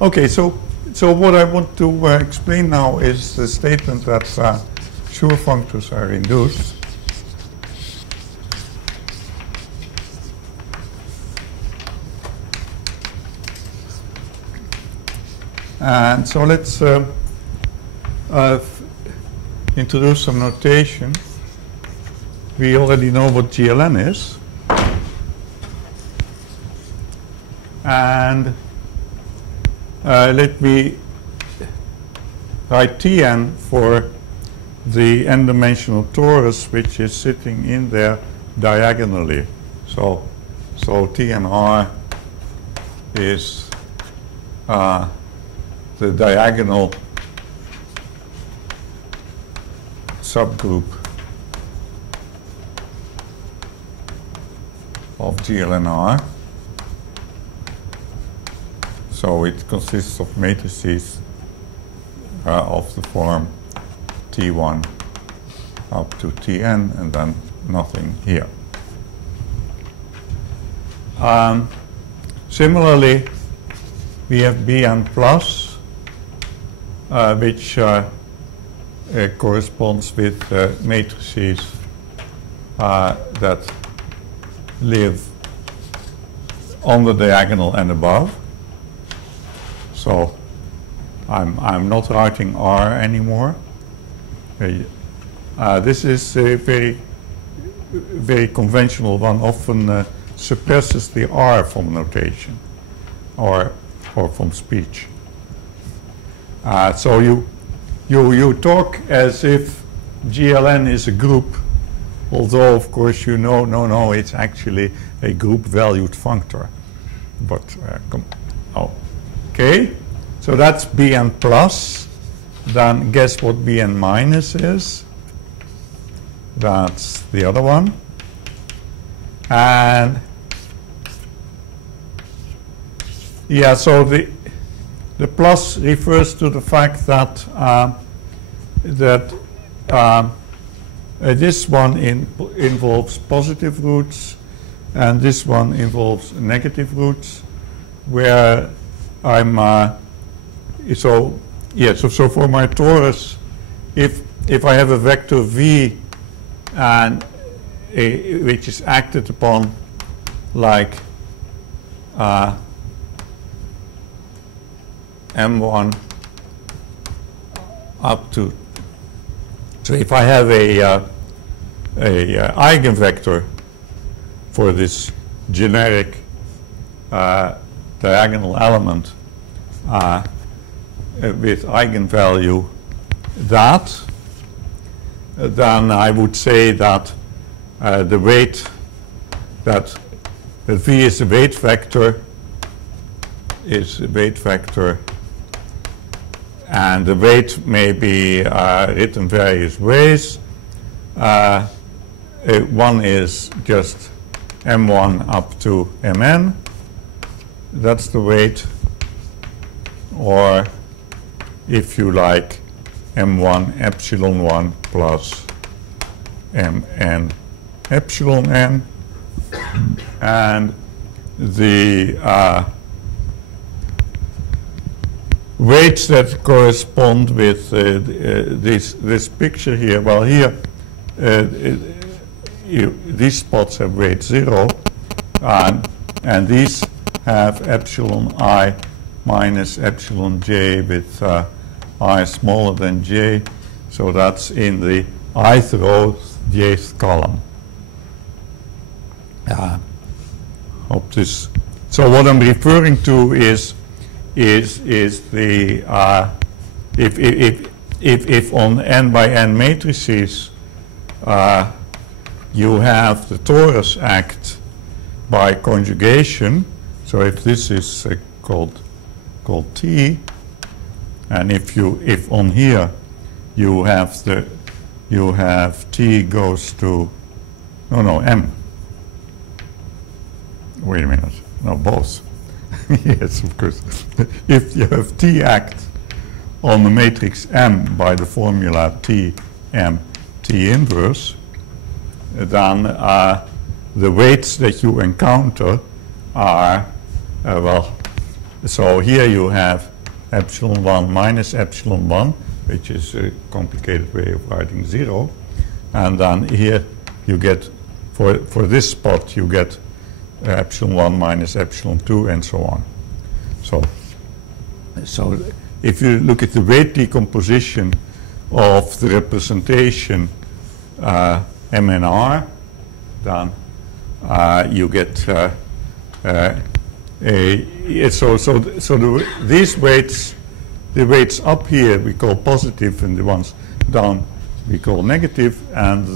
Okay, so what I want to explain now is the statement that Schur functors are induced. And so let's introduce some notation. We already know what GLN is. And let me write Tn for the n-dimensional torus which is sitting in there diagonally. So Tnr is the diagonal subgroup of GLNR. So it consists of matrices of the form T1 up to Tn and then nothing here. Similarly, we have Bn plus, which corresponds with matrices that live on the diagonal and above. So I'm not writing R anymore. This is a very conventional one, often suppresses the R from notation or from speech. So you talk as if GLN is a group, although of course you know, no, it's actually a group valued functor. But okay, so that's Bn plus. Then guess what Bn minus is? That's the other one. And yeah, so the plus refers to the fact that this one involves positive roots and this one involves negative roots, where I'm so for my torus, if I have a vector v and which is acted upon like m1 up to, so if I have a eigenvector for this generic diagonal element with eigenvalue that, then I would say that the weight, that v is a weight vector, and the weight may be written various ways. One is just m1 up to mn, that's the weight, or if you like, m1 epsilon 1 plus mn epsilon n, and the weights that correspond with this picture here, well here these spots have weight 0, and these have epsilon I minus epsilon j with I smaller than j, so that's in the ith row, jth column. Hope this. So what I'm referring to is the if on n by n matrices you have the torus act by conjugation. So if this is called T, and if on here you have T goes to m. Wait a minute, no, both. Yes, of course. If you have T act on the matrix M by the formula T M T inverse, then the weights that you encounter are, well, So here you have epsilon 1 minus epsilon 1, which is a complicated way of writing 0. And then here you get, for this spot, you get epsilon 1 minus epsilon 2, and so on. So if you look at the weight decomposition of the representation M and R, then you get these weights, the weights up here we call positive, and the ones down we call negative, and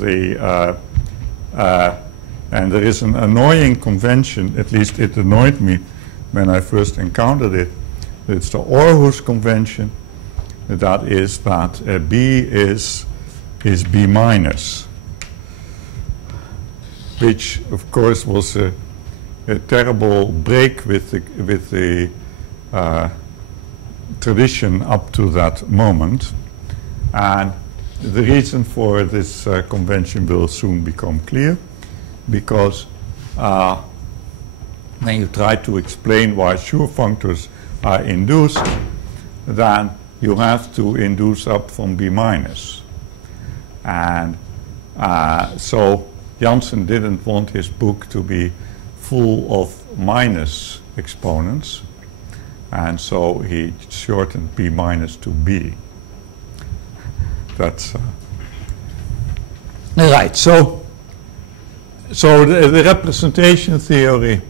there is an annoying convention, at least it annoyed me when I first encountered it. It's the Aarhus Convention. That is that B is B minus, which of course was a terrible break with the tradition up to that moment. And the reason for this convention will soon become clear, because when you try to explain why sure functors are induced, then you have to induce up from B minus. And so Janssen didn't want his book to be full of minus exponents, and so he shortened B minus to B. That's right. So the representation theory,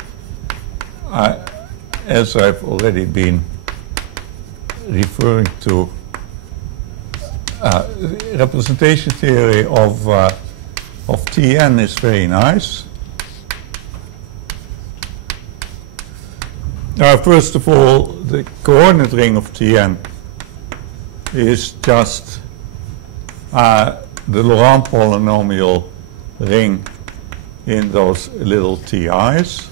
as I've already been referring to, representation theory of Tn is very nice. First of all, the coordinate ring of Tn is just the Laurent polynomial ring in those little Ti's.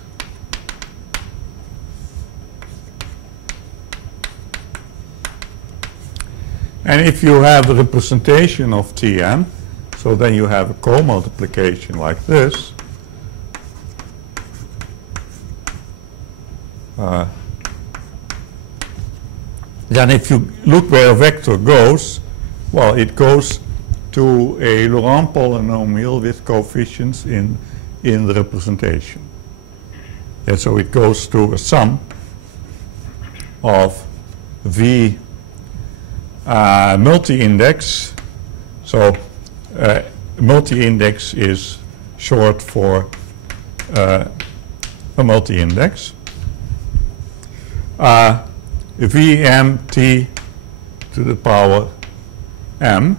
And if you have a representation of Tn, so then you have a co-multiplication like this. Then if you look where a vector goes, well, it goes to a Laurent polynomial with coefficients in the representation. Yeah, so it goes to a sum of V multi-index. So multi-index is short for a multi-index. Vmt to the power m.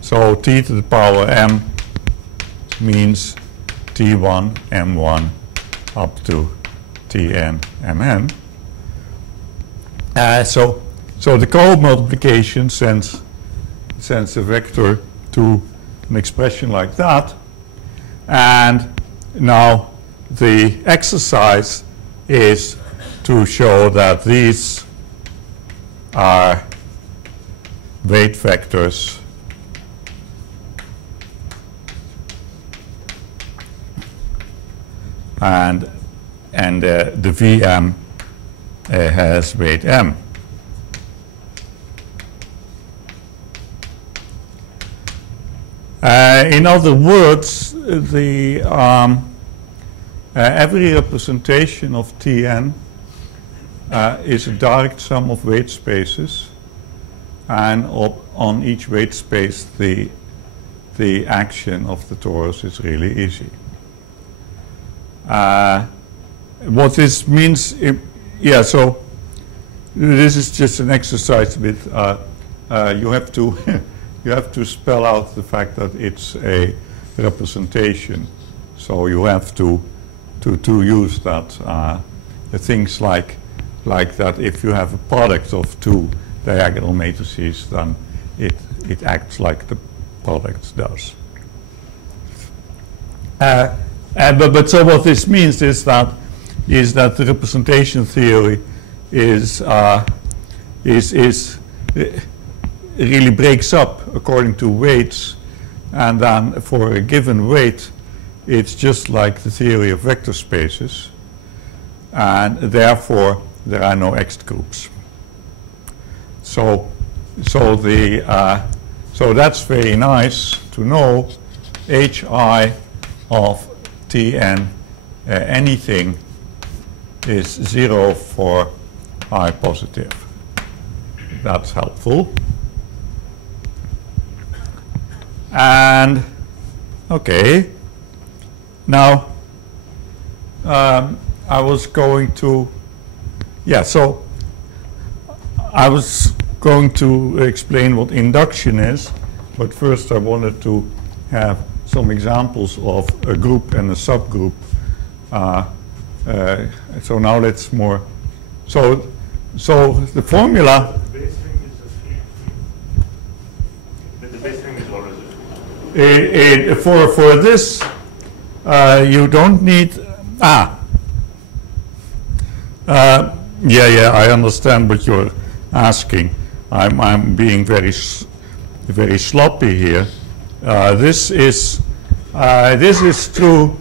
So t to the power m means t1, m1 up to tn, mn. So the co-multiplication sends a vector to an expression like that. And now the exercise is to show that these are weight vectors and the Vm has weight m. In other words, the every representation of Tn is a direct sum of weight spaces, and on each weight space the action of the torus is really easy. What this means, yeah, so this is just an exercise with you have to you have to spell out the fact that it's a representation, so you have to use that things like that. If you have a product of two diagonal matrices, then it acts like the product does. But so what this means is that the representation theory really breaks up according to weights, and then for a given weight it's just like the theory of vector spaces, and therefore there are no X groups. So that's very nice to know. Hi of Tn anything is 0 for I positive. That's helpful. And okay, now I was going to, so I was going to explain what induction is, but first I wanted to have some examples of a group and a subgroup. So now let's more. So the formula. The base ring is a free. The base ring is always a free. For this, you don't need. Yeah, I understand what you're asking. I'm being very sloppy here. This is true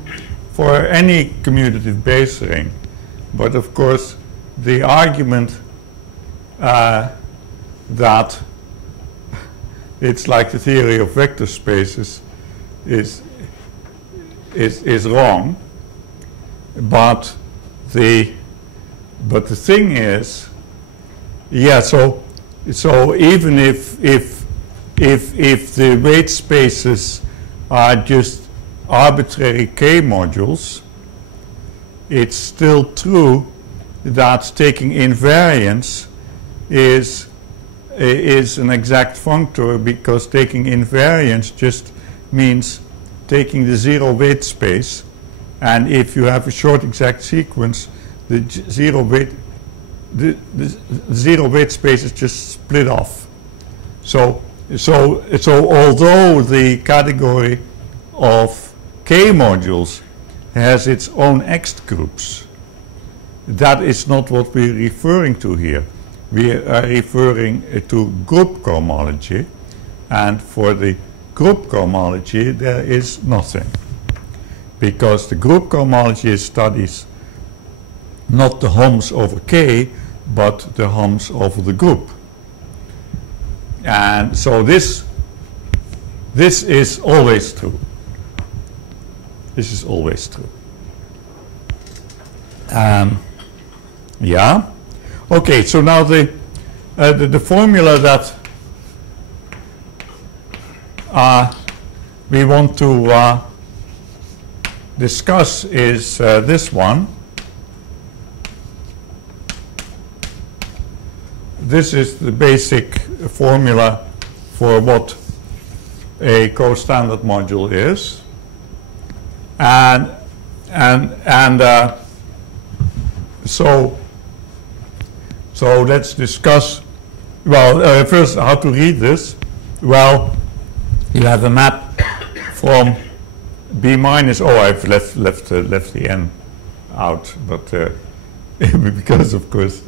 for any commutative base ring, but of course the argument that it's like the theory of vector spaces is wrong. But the thing is, so even if the weight spaces are just arbitrary K modules, it's still true that taking invariance is an exact functor, because taking invariance just means taking the zero weight space, and if you have a short exact sequence, the zero weight space is just split off. So although the category of K modules has its own X groups, that is not what we're referring to here. We are referring to group cohomology, and for the group cohomology there is nothing, because the group cohomology studies not the Homs over K, but the Homs over the group. And so this is always true. This is always true. Yeah. Okay. So now the formula that we want to discuss is this one. This is the basic formula for what a co-standard module is, and so let's discuss. Well, first, how to read this. Well, you have a map from B minus. Oh, I've left the n out, but because of course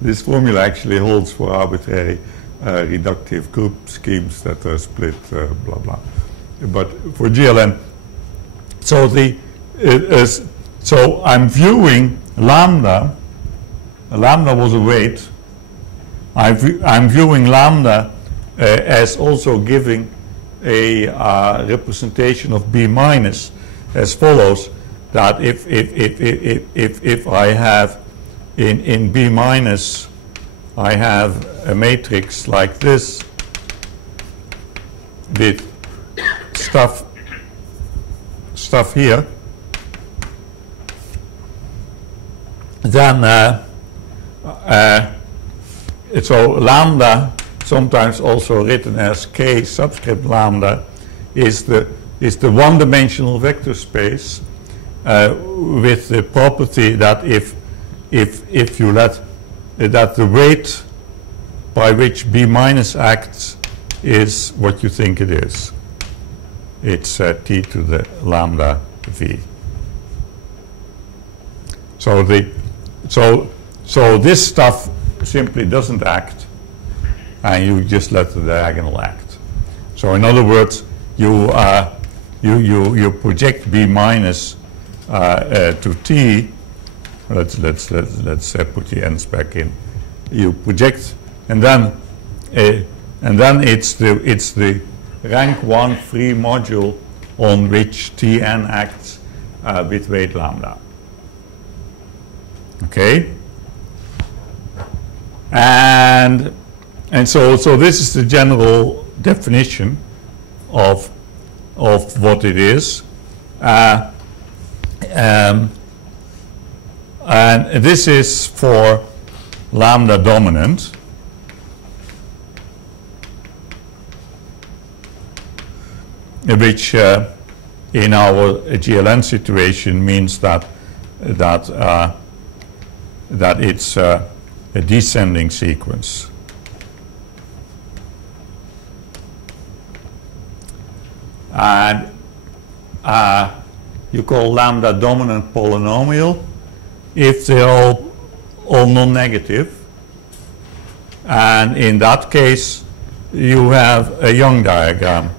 this formula actually holds for arbitrary reductive group schemes that are split, blah blah. But for GLN, so I'm viewing lambda. Lambda was a weight. I'm viewing lambda as also giving a representation of B minus as follows: that if I have in B minus, I have a matrix like this with stuff here, then so lambda, sometimes also written as K subscript lambda, is the one-dimensional vector space with the property that if you let that the weight by which B minus acts is what you think it is. It's T to the lambda V. So this stuff simply doesn't act, and you just let the diagonal act. So in other words, you project B minus to T, let's put the ends back in. You project, and then it's the rank 1 free module on which Tn acts with weight lambda. Okay, and so this is the general definition of what it is, and this is for lambda dominant. Which in our GLN situation means that it's a descending sequence. And you call lambda dominant polynomial if they're all non-negative, and in that case you have a Young diagram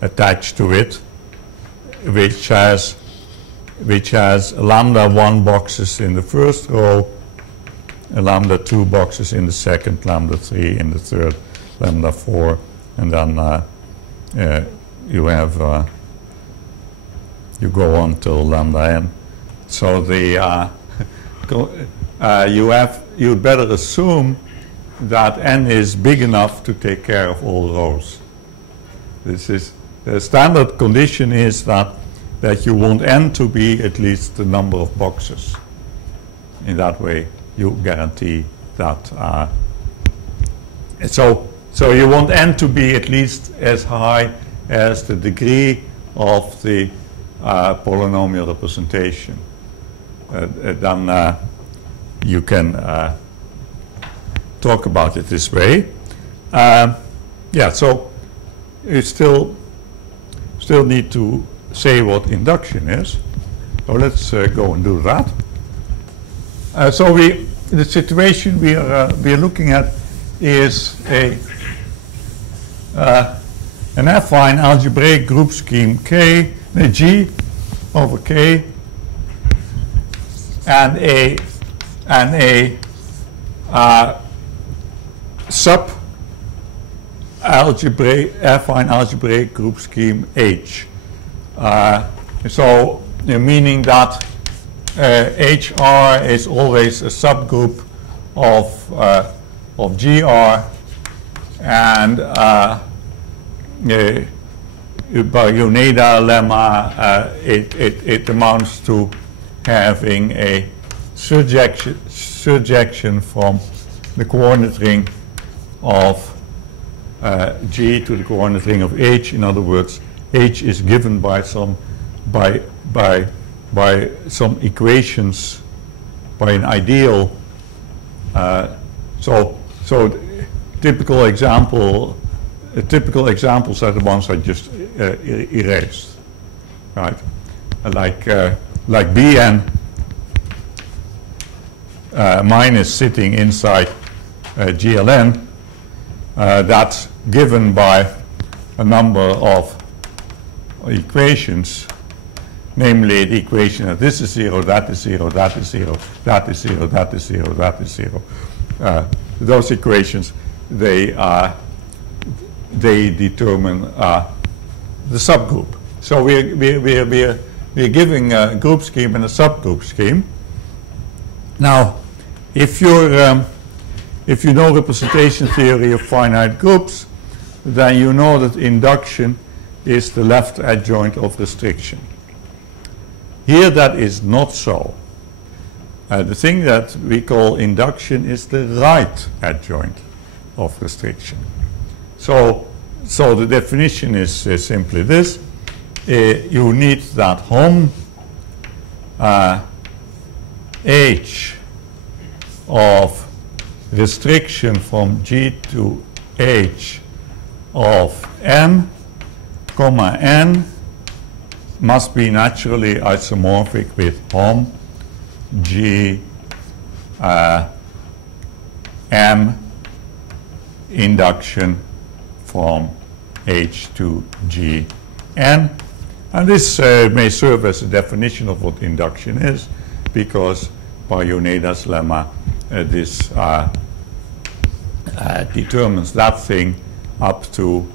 attached to it, which has lambda 1 boxes in the first row, lambda 2 boxes in the second, lambda 3 in the third, lambda 4, and then you have you go on till lambda n. So the you'd better assume that n is big enough to take care of all rows. This is the standard condition is that you want n to be at least the number of boxes. In that way, you guarantee that. So you want n to be at least as high as the degree of the polynomial representation. Then you can talk about it this way. Yeah. So you still need to say what induction is. So let's go and do that. So the situation we are looking at is an affine algebraic group scheme G over K and a sub affine algebraic group scheme H. So meaning that HR is always a subgroup of GR, and by Yoneda lemma it amounts to having a surjection from the coordinate ring of G to the coordinate ring of H. In other words, H is given by some equations, by an ideal. So typical examples are the ones I just erased, right? Like Bn minus sitting inside GLN. That's given by a number of equations, namely the equation that this is 0, that is 0, that is 0, that is 0, that is 0, that is 0. Those equations, they determine the subgroup. So we're giving a group scheme and a subgroup scheme. Now, if you know representation theory of finite groups, then you know that induction is the left adjoint of restriction. Here that is not so. The thing that we call induction is the right adjoint of restriction. So the definition is simply this. You need that hom H of restriction from G to H of n, comma n must be naturally isomorphic with hom G M induction from H to G n. And this may serve as a definition of what induction is, because Yoneda's lemma, this determines that thing up to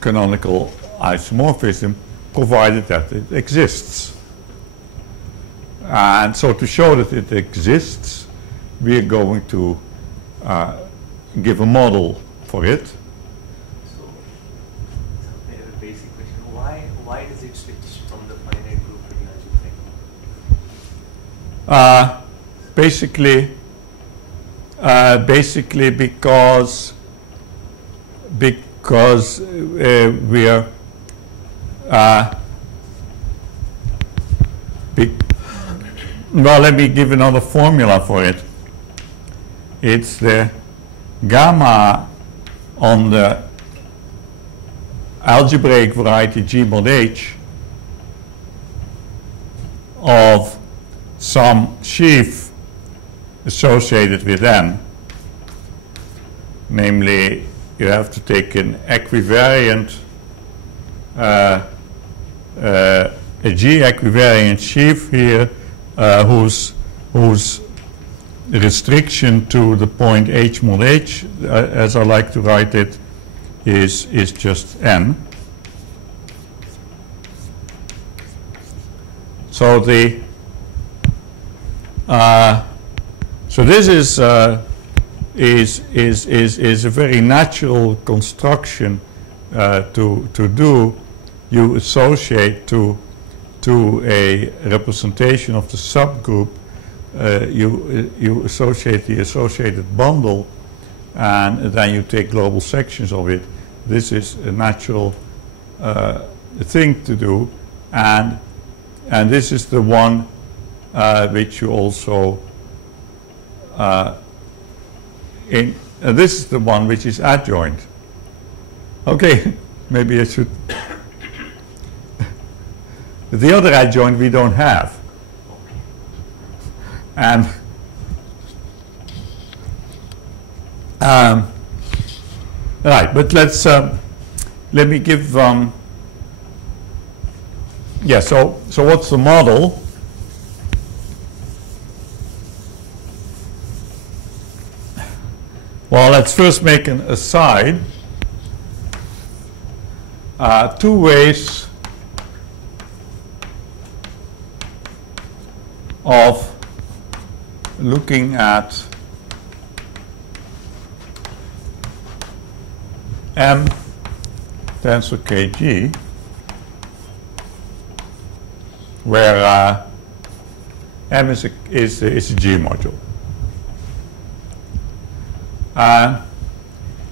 canonical isomorphism, provided that it exists. And so to show that it exists, we are going to give a model for it. So a basic question, why does it switch from the finite group to the algebraic? Basically because we are well, let me give another formula for it. It's the gamma on the algebraic variety G mod H of some sheaf associated with M. Namely, you have to take an equivariant, a G equivariant sheaf here, whose restriction to the point H mod H, as I like to write it, is just M. So the so this is a very natural construction to do. You associate to a representation of the subgroup. You associate the associated bundle, and then you take global sections of it. This is a natural thing to do, and this is the one which you also this is the one which is adjoint. Okay, maybe I should. The other adjoint we don't have, and right. But let's let me give. Yeah. So what's the model? Well, let's first make an aside. Two ways of looking at M tensor Kg, where M is a G module.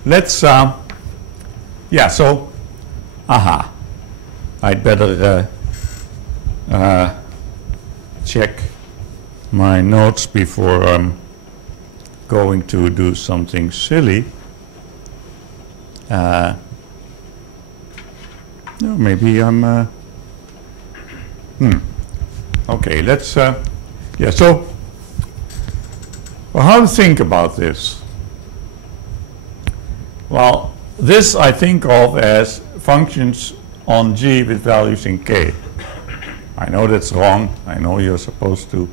Let's, yeah, so, I'd better check my notes before I'm going to do something silly. No, maybe I'm, okay, let's, yeah, so, well, how to think about this? Well, this I think of as functions on G with values in K. I know that's wrong. I know you're supposed to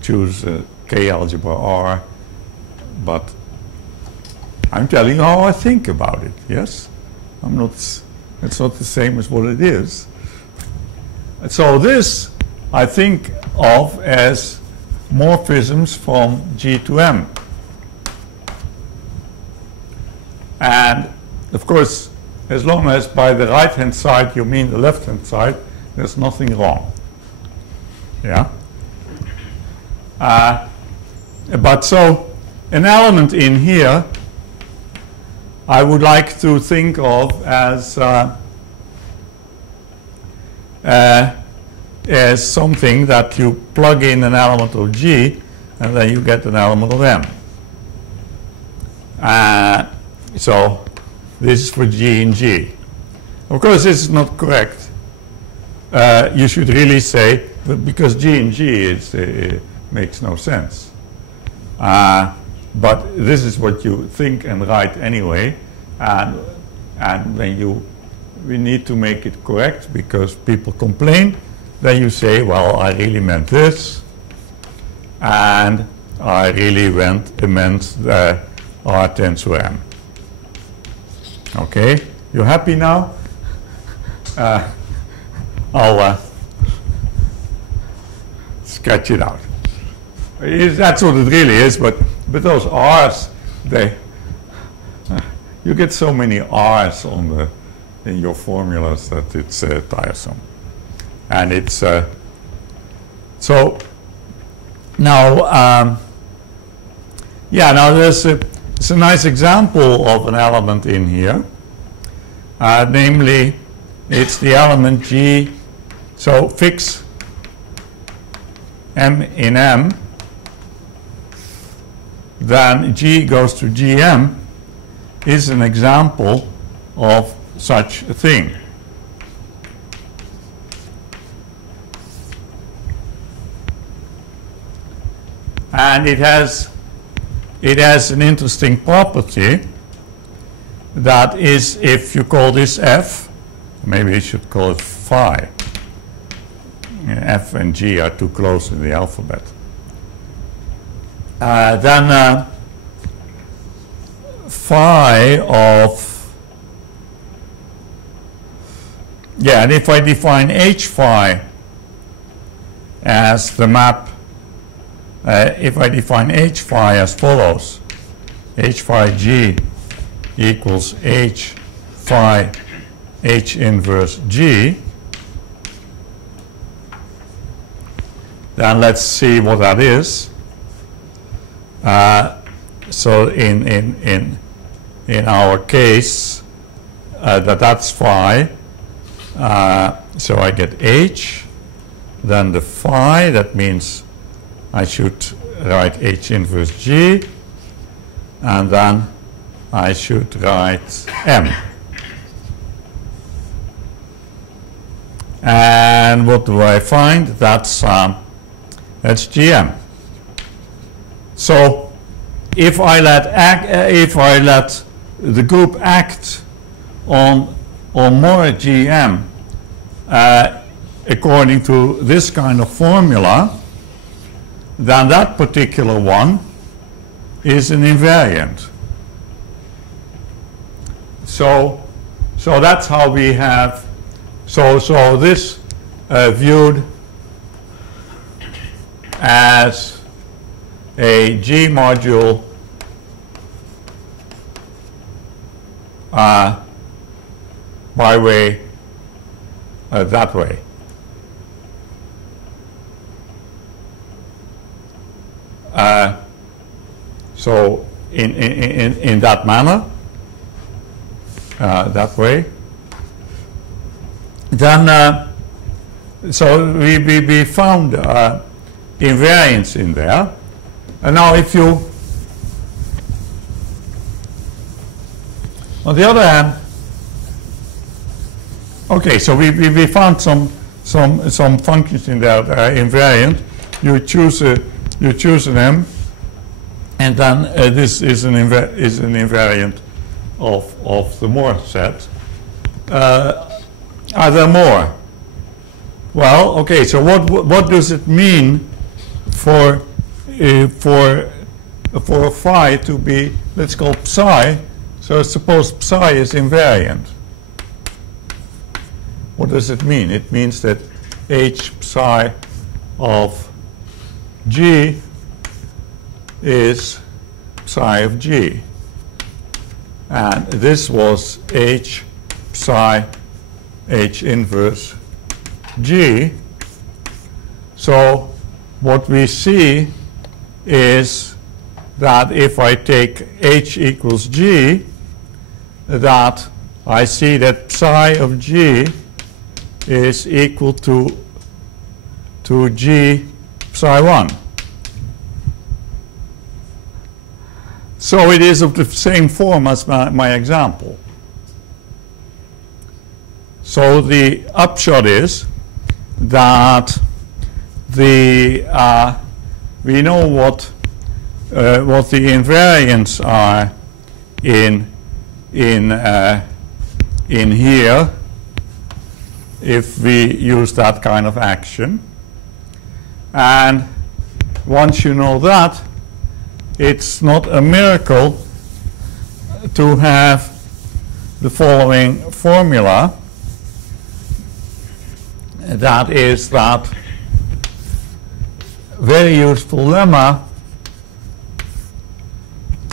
choose K algebra R, but I'm telling you how I think about it, yes? It's not the same as what it is. And so this I think of as morphisms from G to M. And of course, as long as by the right-hand side you mean the left-hand side, there's nothing wrong. Yeah? But so, an element in here I would like to think of as something that you plug in an element of G and then you get an element of M. So this is for G in G. Of course, this is not correct. You should really say, because G in G makes no sense. But this is what you think and write anyway. And when we need to make it correct because people complain, then you say, well, I really meant this. and I really meant the R tends to M. Okay, you happy now? I'll sketch it out. That's what it really is, but those R's, you get so many R's in your formulas that it's tiresome. And it's so now now it's a nice example of an element in here, namely it's the element G. So fix M in M, then G goes to GM is an example of such a thing. And it has an interesting property, that is, if you call this F, maybe you should call it phi. F and G are too close in the alphabet. Then phi of, and if I define H phi as the map, if I define H phi as follows, H phi G equals H phi H inverse G, then let's see what that is. So in our case, that's phi. So I get H, then the phi, that means I should write H inverse G, and then I should write M. And what do I find? That's GM. So if I let the group act on more GM according to this kind of formula, then that particular one is an invariant. So that's how we have. So this viewed as a G module by way that way. So in that manner, that way. Then so we found invariance in there. And now if you, on the other hand, okay, so we found some functions in there that are invariant. You choose an M, and then this is an invariant of the Moore set. Are there more? Well, okay. So what does it mean for phi to be, let's call psi? So suppose psi is invariant. What does it mean? It means that H psi of G is psi of G. And this was H psi H inverse G. So what we see is that if I take H equals G, that I see that psi of G is equal to G psi 1. So it is of the same form as my example. So the upshot is that we know what the invariants are in here if we use that kind of action, and once you know that, it's not a miracle to have the following formula. That is that very useful lemma: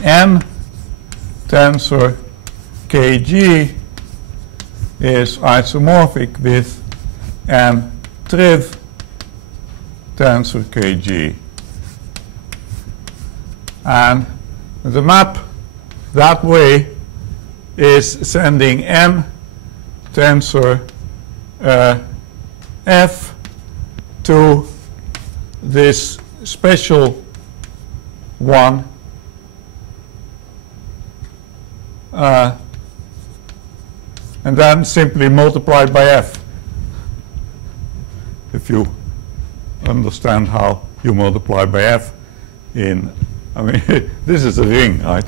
n tensor kg is isomorphic with n triv tensor kg. And the map that way is sending n tensor f to this special one and then simply multiplied by f, if you understand how you multiply by f in, I mean, this is a ring, right?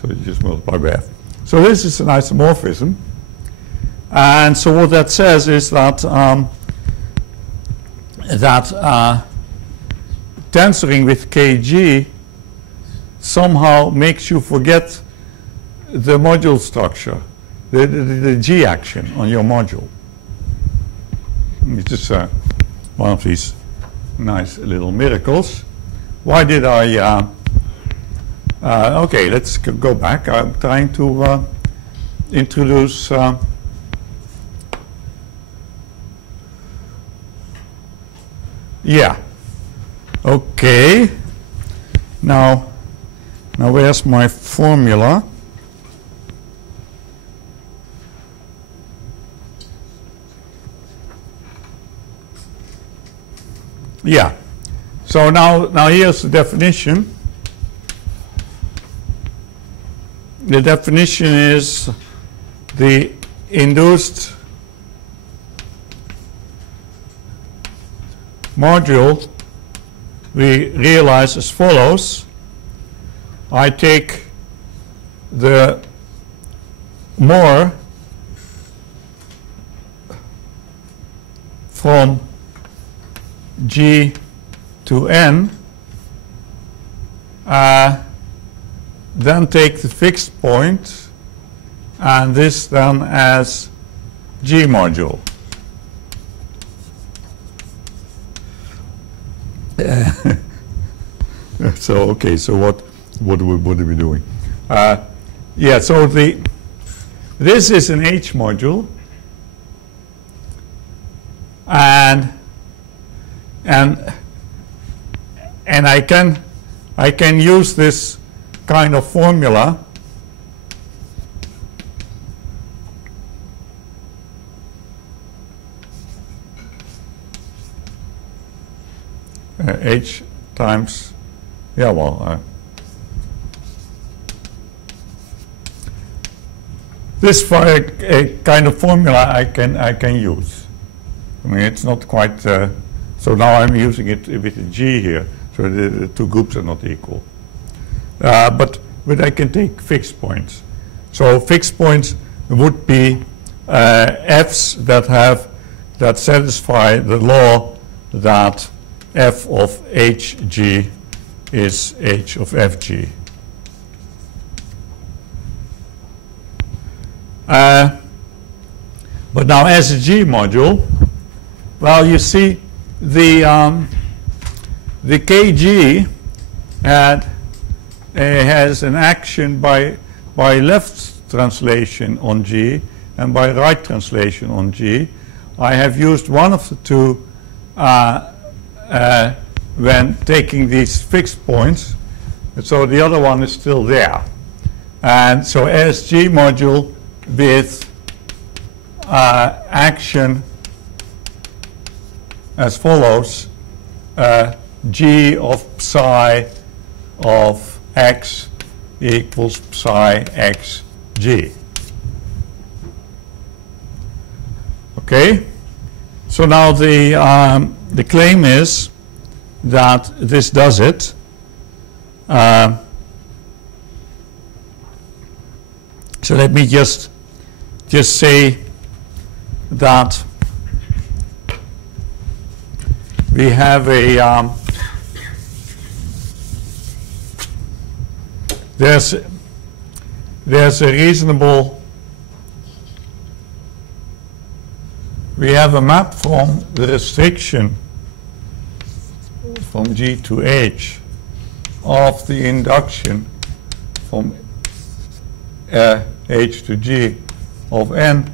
So you just multiply by f. So this is an isomorphism. And so what that says is that tensoring with kg somehow makes you forget the module structure, the g action on your module. It's just one of these nice little miracles. Why did I okay, let's go back. I'm trying to introduce yeah, okay. Now where's my formula? Yeah. So now here's the definition. The definition is the induced module we realize as follows. I take the more from G to N, then take the fixed point, and this then as G module. So okay, so what are we doing? Yeah, so this is an H module, and I can use this kind of formula H times, yeah, well, this for a kind of formula I can use. I mean, it's not quite, so now I'm using it with a G here, so the two groups are not equal. But I can take fixed points. So fixed points would be F's that satisfy the law that f of hg is h of fg. But now as a G module, well, you see the kg has an action by left translation on G and by right translation on G. I have used one of the two when taking these fixed points, so the other one is still there. And so as G module with action as follows, G of psi of x equals psi x G. Okay, so now the claim is that this does it. So let me just say that we have a there's a reasonable, we have a map from the restriction from G to H of the induction from H to G of N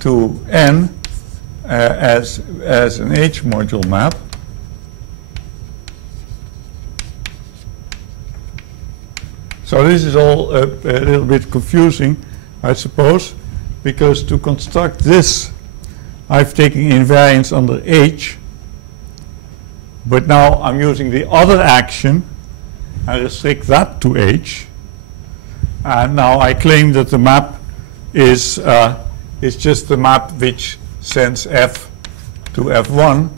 to N as an H module map. So this is all a little bit confusing, I suppose, because to construct this, I've taken invariance under H, but now I'm using the other action. I restrict that to H, and now I claim that the map is just the map which sends F to F1,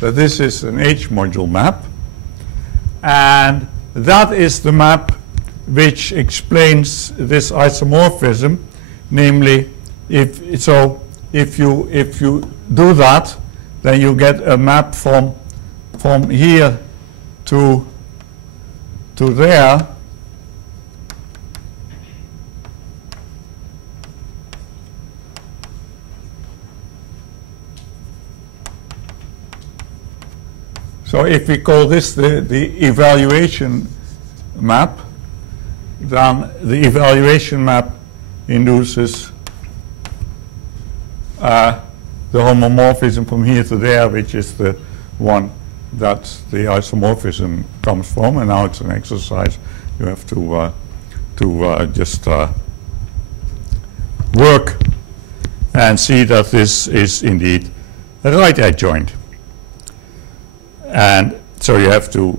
that this is an H module map, and that is the map which explains this isomorphism, namely, if you do that, then you get a map from here to there. So if we call this the evaluation map, then the evaluation map induces the homomorphism from here to there, which is the one that the isomorphism comes from. And now it's an exercise. You have to just work and see that this is indeed a right adjoint. And so you have to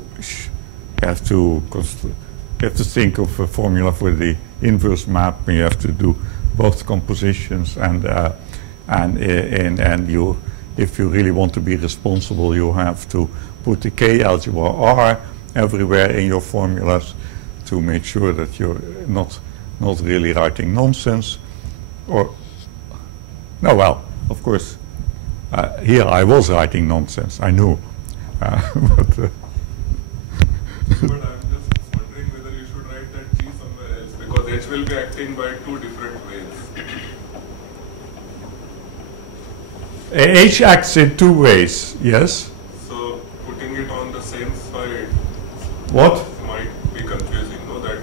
think of a formula for the inverse map, and you have to do both compositions, and you, if you really want to be responsible, you have to put the K algebra R everywhere in your formulas to make sure that you're not really writing nonsense. Or no, well, of course, here I was writing nonsense. I knew, but. But I'm just wondering whether you should write that G somewhere else, because H will be acting by two different ways. H acts in two ways, yes. So putting it on the same side What? might be confusing, no? That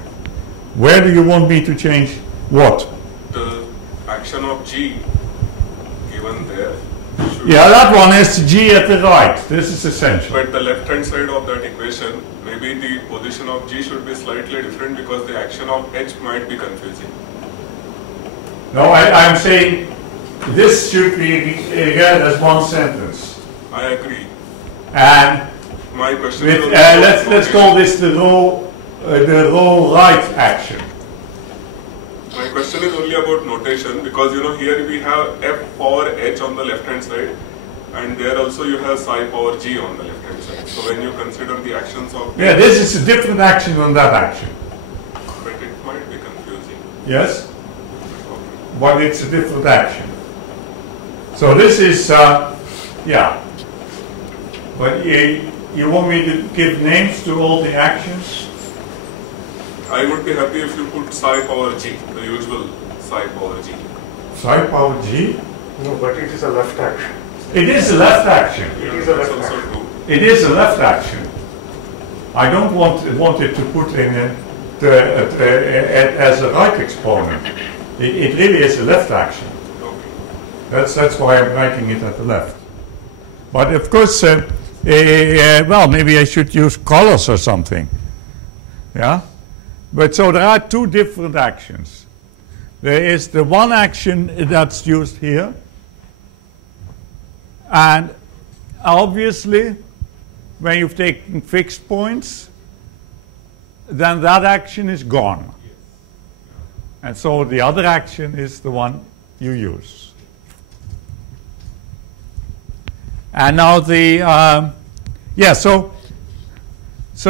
Where do you want me to change what? the action of G given there should, Yeah, that one has G at the right. This is essential. but the left hand side of that equation, maybe the position of G should be slightly different because the action of H might be confusing. No, I'm saying this should be read as one sentence. I agree. And My question with, is let's call this the row right action. My question is only about notation, because you know here we have F power H on the left hand side, and there also you have psi power G on the left hand side. So when you consider the actions of Yeah, this is a different action than that action. but it might be confusing. Yes? Okay. But it's a different action. So this is, yeah. But you want me to give names to all the actions? I would be happy if you put psi power G, the usual psi power G. Psi power G? No, but it is a left action. It is a left action. It is a That's left also action. true. It is a left action. I don't want it to put in as a right exponent. It really is a left action. Okay. That's why I'm writing it at the left. But of course, well, maybe I should use colors or something. Yeah? But so there are two different actions. There is the one action that's used here. And obviously, when you've taken fixed points, then that action is gone. And so the other action is the one you use. And now the, yeah, so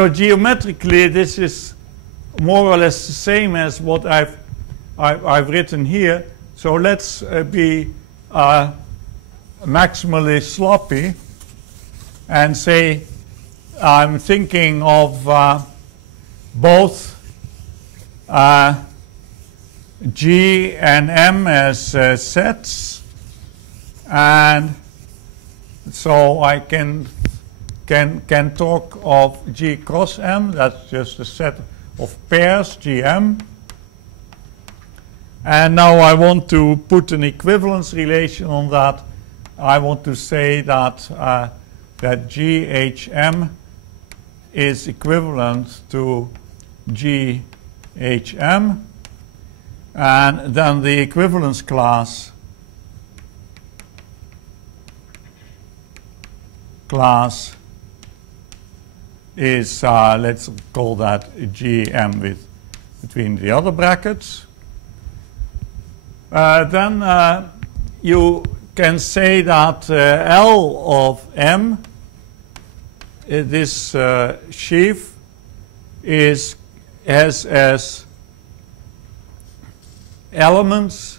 geometrically this is more or less the same as what I've written here. So let's be maximally sloppy and say I'm thinking of both G and M as sets, and so I can talk of G cross M. That's just a set of pairs GM. And now I want to put an equivalence relation on that. I want to say that that GHM is equivalent to GHM, and then the equivalence class is let's call that GM with between the other brackets. Then you can say that L of M, this sheaf, has as elements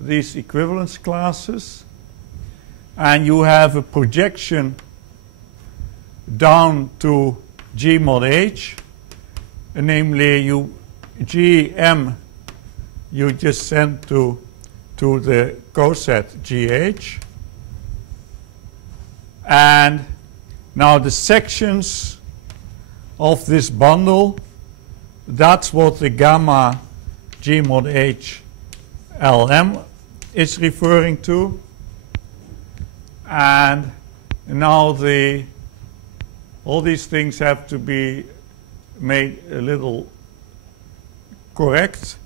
these equivalence classes, and you have a projection down to G mod H, namely GM you just send to the coset GH. And now the sections of this bundle, that's what the gamma G mod H LM is referring to. And now all these things have to be made a little correct.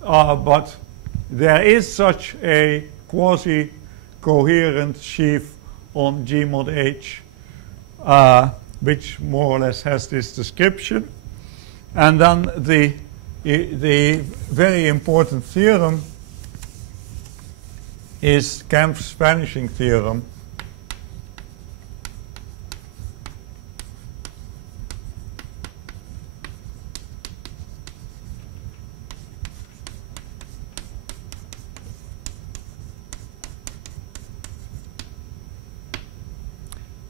But there is such a quasi-coherent sheaf on G mod H, which more or less has this description. And then the very important theorem is Kempf's vanishing theorem.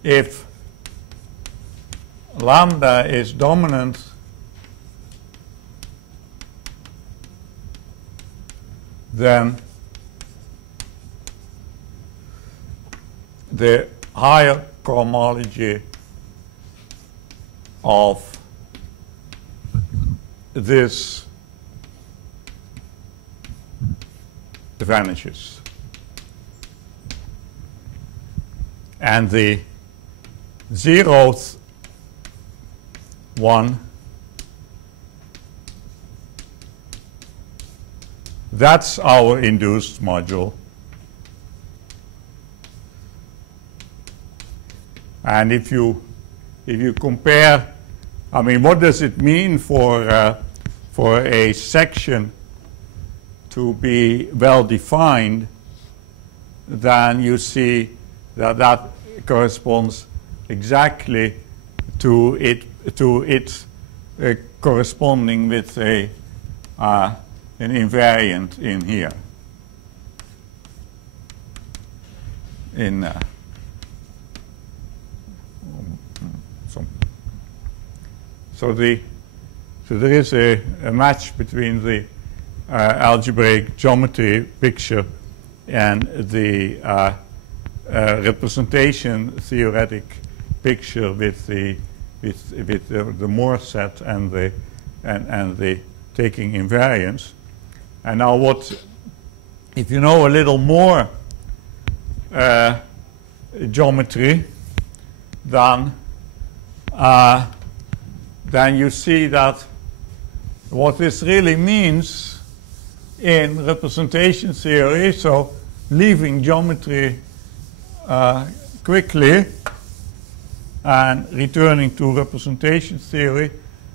If lambda is dominant, then the higher cohomology of this vanishes. And the zeroth one, that's our induced module. And if you compare, I mean, what does it mean for a section to be well defined? Then you see that corresponds exactly to it corresponding with an invariant in here. So there is a match between the algebraic geometry picture and the representation theoretic picture with the Moore set and the taking invariance. And now if you know a little more geometry, then you see that what this really means in representation theory, so leaving geometry quickly and returning to representation theory.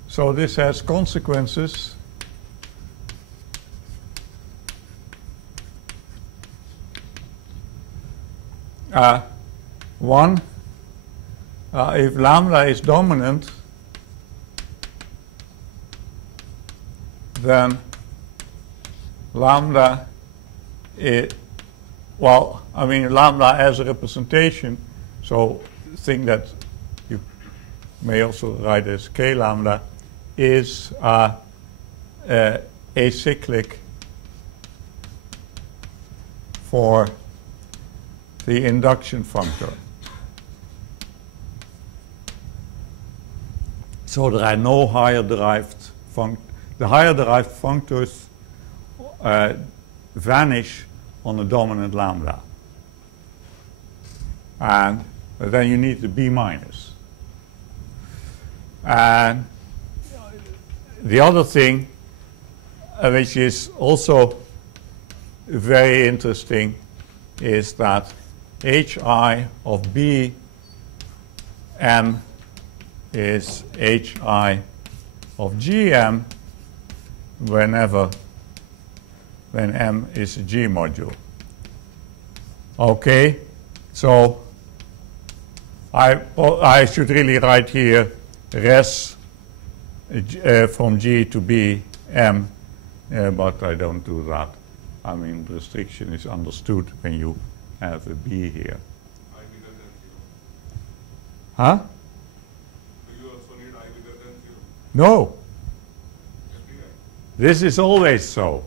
So this has consequences. One, if lambda is dominant, then lambda lambda as a representation, so thing that you may also write as k lambda, is acyclic for the induction functor. So there are no higher derived the higher derived functors vanish on the dominant lambda. And then you need the B minus. And the other thing, which is also very interesting, is that hi of B m is hi of gm when m is a G module. Okay, so I should really write here res from G to B m, but I don't do that. I mean, restriction is understood when you have a B here. I bigger than 0. Huh? Do you also need I bigger than 0? No. FDI. This is always so.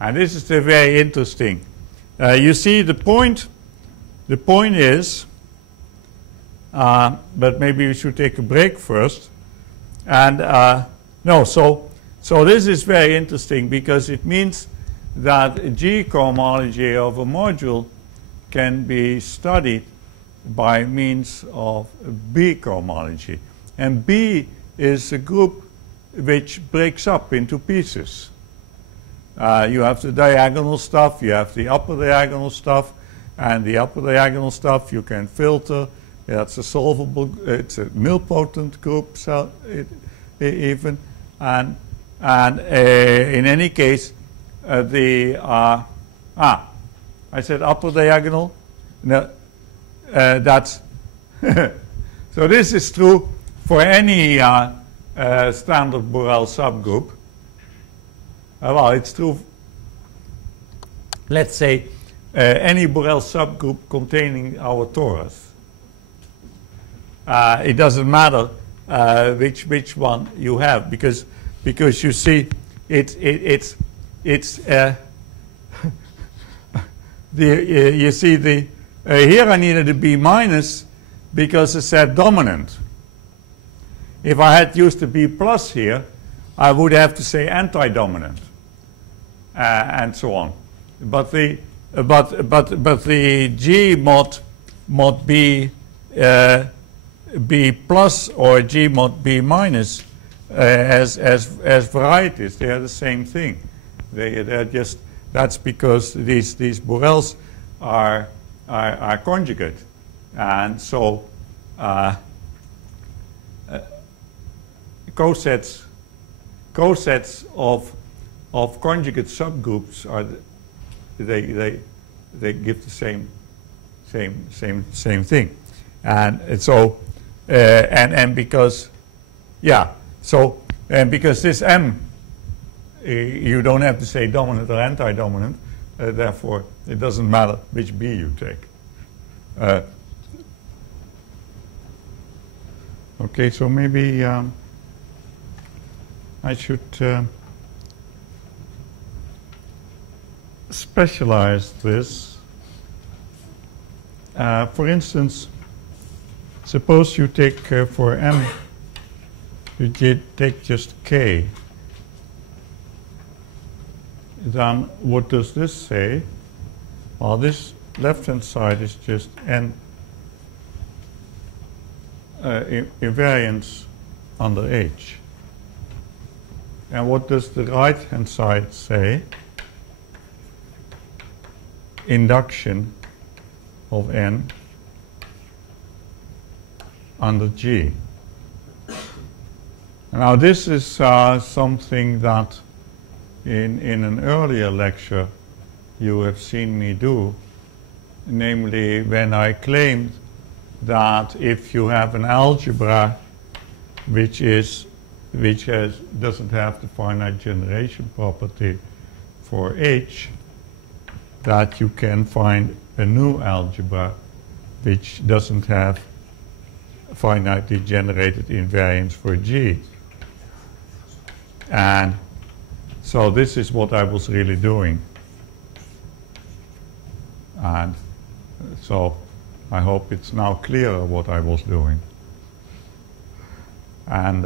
And this is the very interesting. You see, the point is, but maybe we should take a break first. And no, so this is very interesting because it means that G cohomology of a module can be studied by means of B cohomology. And B is a group which breaks up into pieces. You have the diagonal stuff, you have the upper diagonal stuff, and the upper diagonal stuff you can filter. That's a solvable, it's a nilpotent group, so even. And in any case, I said upper diagonal. No, that's so this is true for any standard Borel subgroup. Well, it's true. Let's say any Borel subgroup containing our torus. It doesn't matter which one you have because you see it's you see the here I needed a B minus because it said dominant. If I had used a B plus here, I would have to say anti-dominant and so on. But the G mod B B plus or G mod B minus as varieties, they are the same thing. They're just, that's because these Borels are conjugate, and so cosets of conjugate subgroups are they give the same thing, and so and because because this M you don't have to say dominant or anti-dominant, therefore it doesn't matter which B you take. Okay, so maybe I should specialize this. For instance, suppose you take for M, you take just K. Then what does this say? Well, this left-hand side is just N invariance under H. And what does the right-hand side say? Induction of N under G. Now this is something that in an earlier lecture you have seen me do, namely when I claimed that if you have an algebra which doesn't have the finite generation property for H, that you can find a new algebra which doesn't have finitely generated invariance for G. And so this is what I was really doing. And so I hope it's now clearer what I was doing. And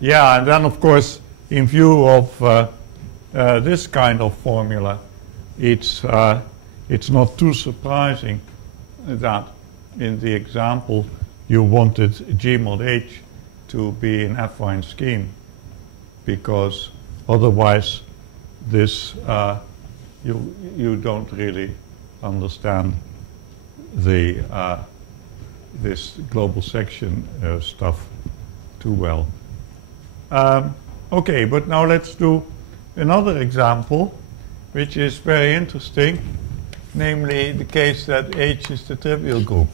yeah, and then of course, in view of this kind of formula, it's not too surprising that in the example you wanted G mod H to be an affine scheme, because otherwise this you don't really understand the this global section stuff too well. Okay, but now let's do another example, which is very interesting, namely the case that H is the trivial group.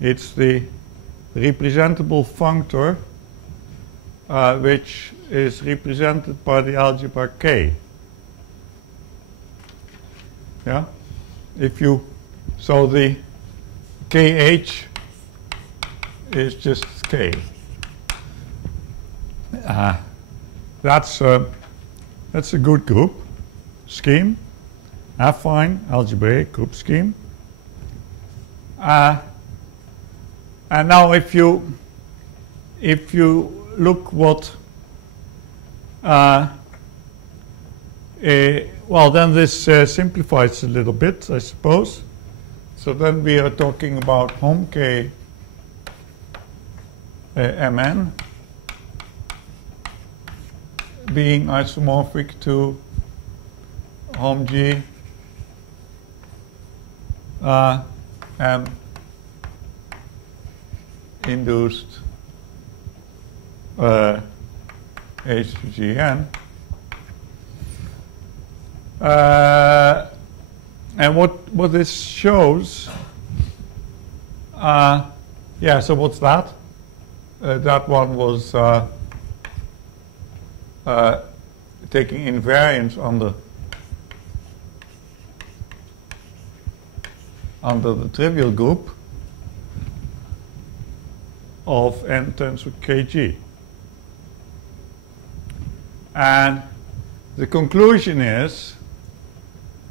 It's the representable functor which is represented by the algebra K. Yeah? If you, so the KH is just K. That's a good group scheme, affine algebraic group scheme. And now if you look what well, then this simplifies a little bit, I suppose. So then we are talking about hom K Mn being isomorphic to hom G M induced H to Gn. And what this shows, yeah, so what's that? That one was taking invariance under the trivial group of n tensor kg. And the conclusion is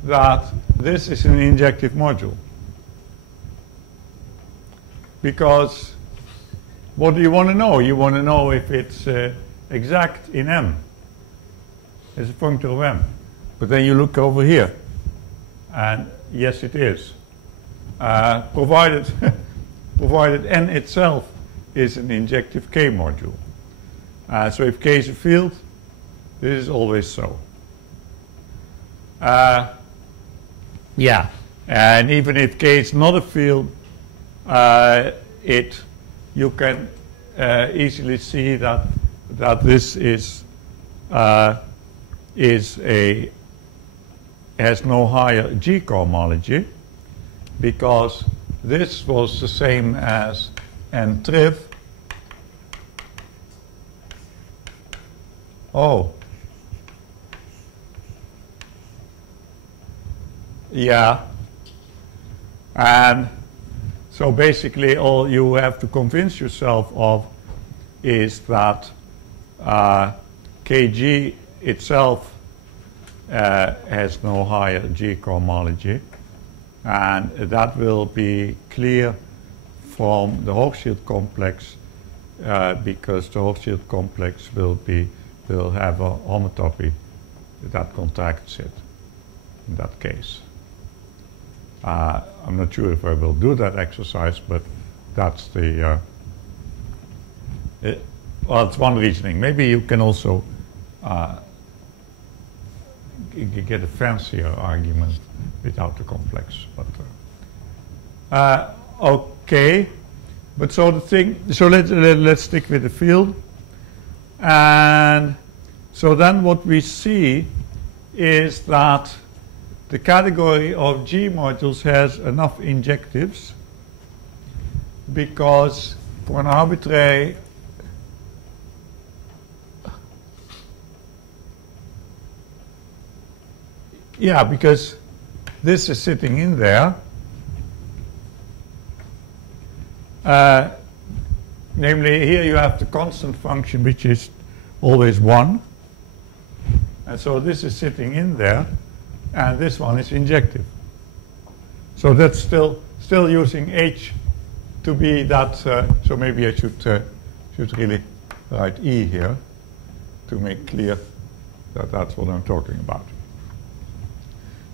that this is an injective module. Because what do you want to know? You want to know if it's exact in M. It's a functor of M. But then you look over here, and yes, it is. Provided N itself is an injective K module. So if K is a field, this is always so. Yeah, and even if K is not a field, you can easily see that this has no higher G cohomology, because this was the same as N triv. Oh. Yeah. And so basically all you have to convince yourself of is that Kg itself has no higher G cohomology, and that will be clear from the Hochschild complex, because the Hochschild complex will have a homotopy that contracts it in that case. I'm not sure if I will do that exercise, but that's the well, it's one reasoning. Maybe you can also get a fancier argument without the complex. But okay, but so the thing. So let's stick with the field, and so then what we see is that the category of G modules has enough injectives, because for an arbitrary because this is sitting in there, Namely, here you have the constant function, which is always 1. And so this is sitting in there, and this one is injective. So that's still using H to be that. So maybe I should really write E here to make clear that that's what I'm talking about.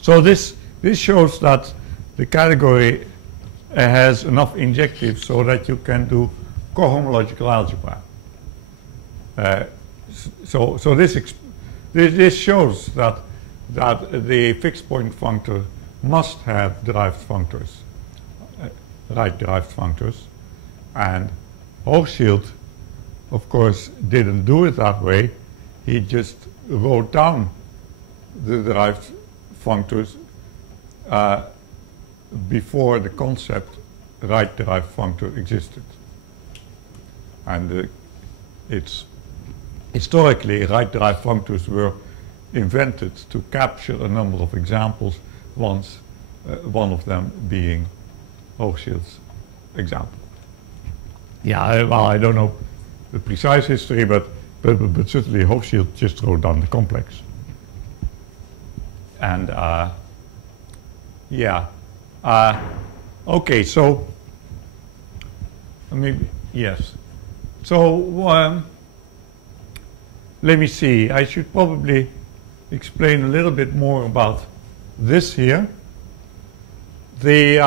So this shows that the category has enough injectives so that you can do cohomological algebra. So this shows that the fixed point functor must have derived functors, right derived functors, and Hochschild, of course, didn't do it that way. He just wrote down the derived functors before the concept right derived functor existed. And it's historically, right derived functors were invented to capture a number of examples, one of them being Hochschild's example. Yeah, well, I don't know the precise history, but certainly Hochschild just wrote down the complex. And yeah, okay, so maybe yes. So let me see. I should probably explain a little bit more about this here. The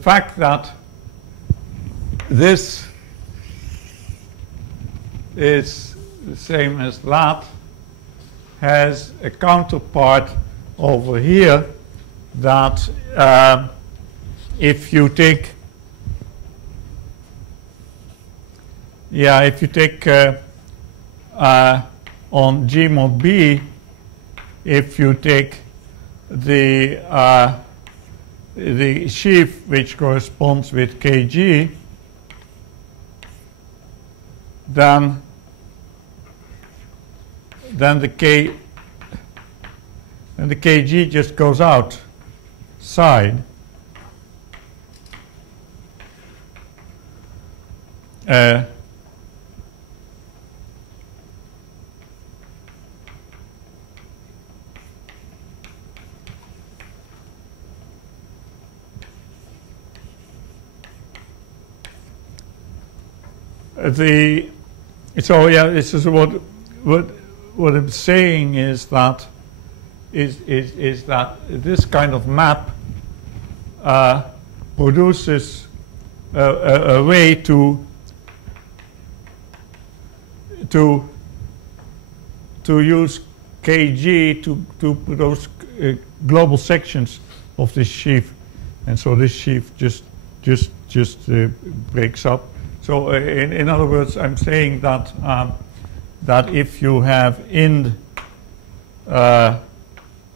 fact that this is the same as that has a counterpart over here that if you take on G mod B, if you take the sheaf which corresponds with Kg, then the Kg just goes outside. So yeah, this is what I'm saying is that this kind of map produces a way to use Kg to produce global sections of this sheaf, and so this sheaf just breaks up. So in other words, I'm saying that that if you have in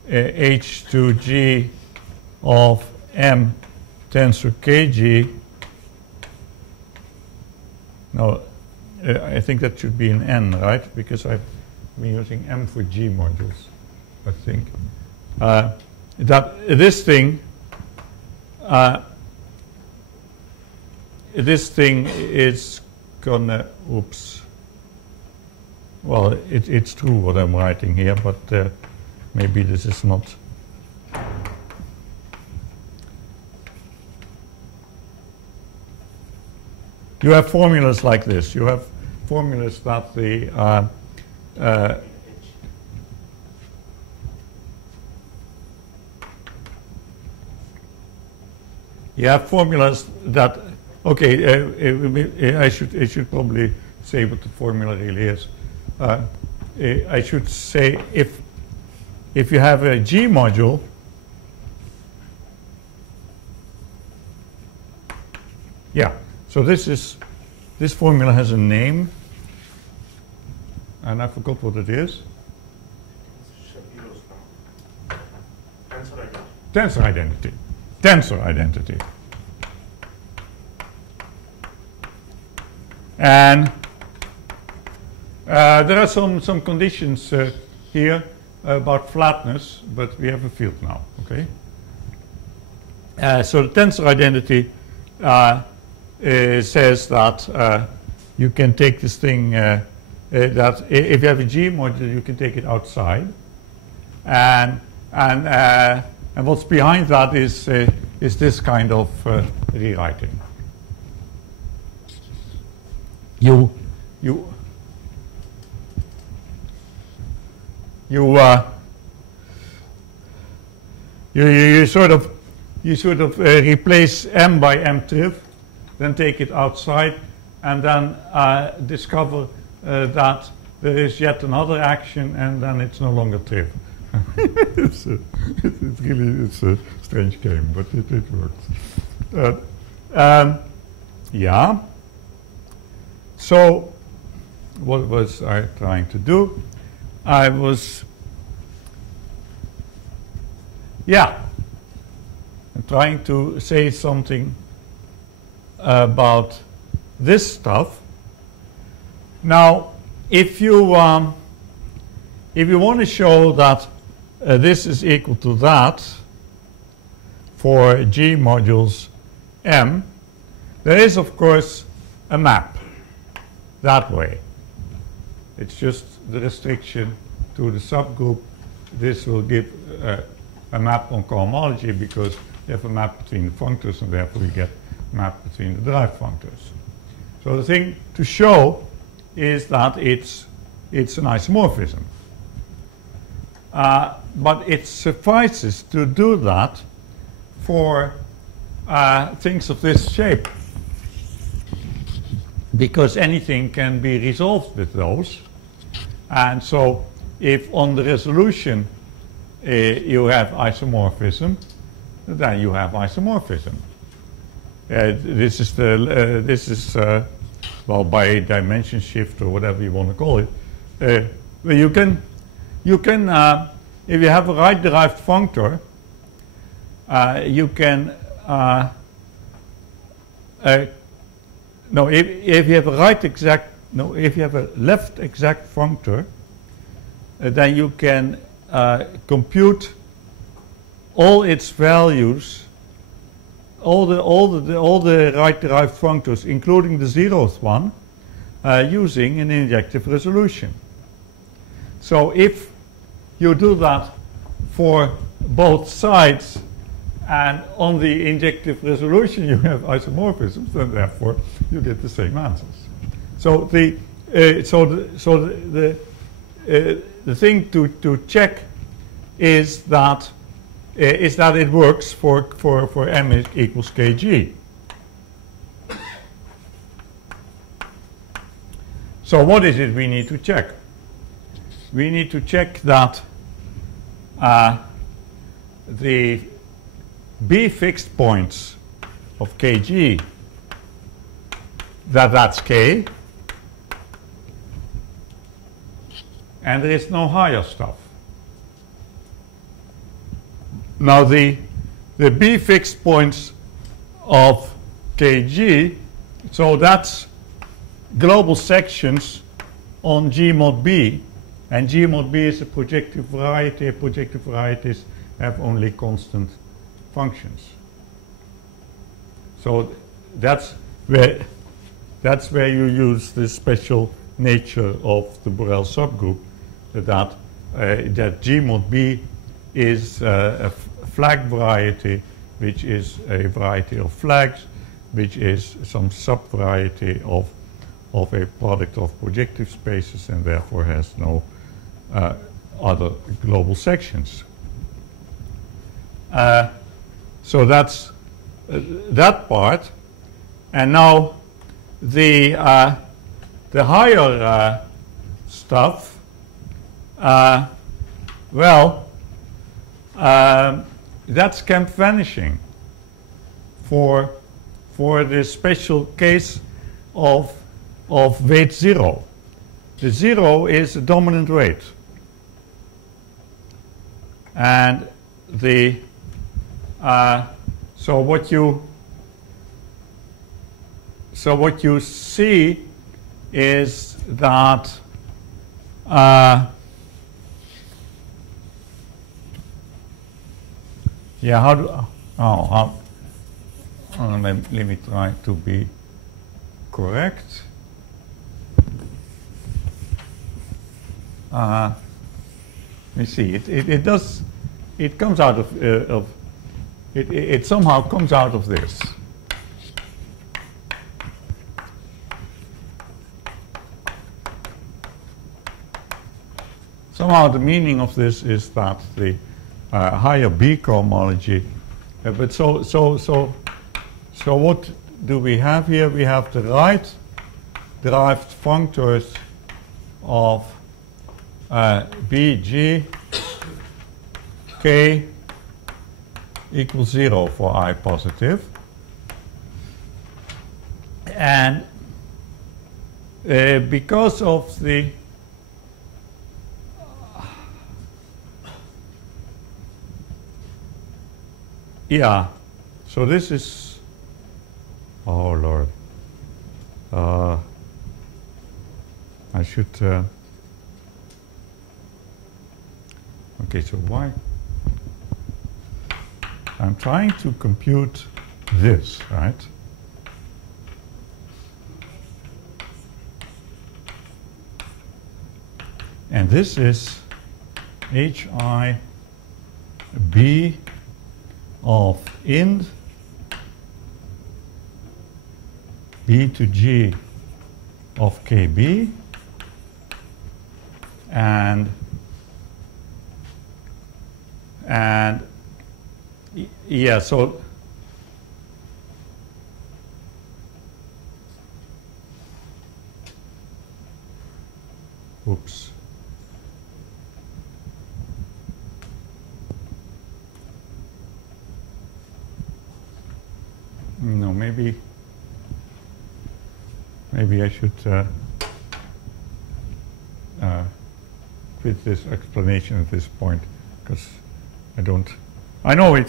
H2G of M tensor Kg, no, I think that should be an N, right? Because I've been using M for G modules, I think. That this thing is gonna, oops. Well, it's true what I'm writing here, but maybe this is not. You have formulas like this. You have formulas that the you have formulas that. Okay, I should probably say what the formula really is. I should say if you have a G module, yeah. So this formula has a name, and I forgot what it is. Tensor identity. Tensor identity. And there are some conditions here about flatness, but we have a field now. Okay. So the tensor identity says that you can take this thing, that if you have a G module, you can take it outside. And what's behind that is this kind of rewriting. You sort of replace M by M triv, then take it outside, and then discover that there is yet another action, and then it's no longer triv. It's a strange game, but it works. Yeah. So, what was I trying to do? I was, trying to say something about this stuff. Now, if you want to show that this is equal to that for G modules M, there is, of course, a map that way. It's just the restriction to the subgroup. This will give a map on cohomology because you have a map between the functors, and therefore you get a map between the derived functors. So the thing to show is that it's an isomorphism. But it suffices to do that for things of this shape, because anything can be resolved with those. And so if on the resolution you have isomorphism, then you have isomorphism. This is well, by dimension shift or whatever you want to call it. You can if you have a right derived functor, you can no, if you have a left exact functor, then you can compute all its values, all the right derived functors, including the 0th one, using an injective resolution. So if you do that for both sides, and on the injective resolution you have isomorphisms, and therefore you get the same answers. So the thing to check is that it works for M equals kg. So what is it we need to check? We need to check that the B fixed points of kg, that's k, and there is no higher stuff. Now the B fixed points of kg, so that's global sections on G mod B, and G mod B is a projective variety. Projective varieties have only constant functions. So that's where you use the special nature of the Borel subgroup, that G mod B is a flag variety, which is a variety of flags, which is some sub-variety of a product of projective spaces, and therefore has no other global sections. So that's that part. And now the higher stuff, well, that's Kemp vanishing for the special case of weight 0. The 0 is a dominant weight, and the so what you see is that Yeah, how do, let me try to be correct. Let me see, it does, it comes out of it somehow comes out of this. Somehow the meaning of this is that the higher B cohomology, but so what do we have here? We have the right derived functors of BG K equals 0 for I positive, and because of the yeah, so this is, oh Lord, I should okay, so why I'm trying to compute this, right? And this is HI B of int B to G of KB, and yeah, so oops. No, maybe I should quit this explanation at this point, because I know it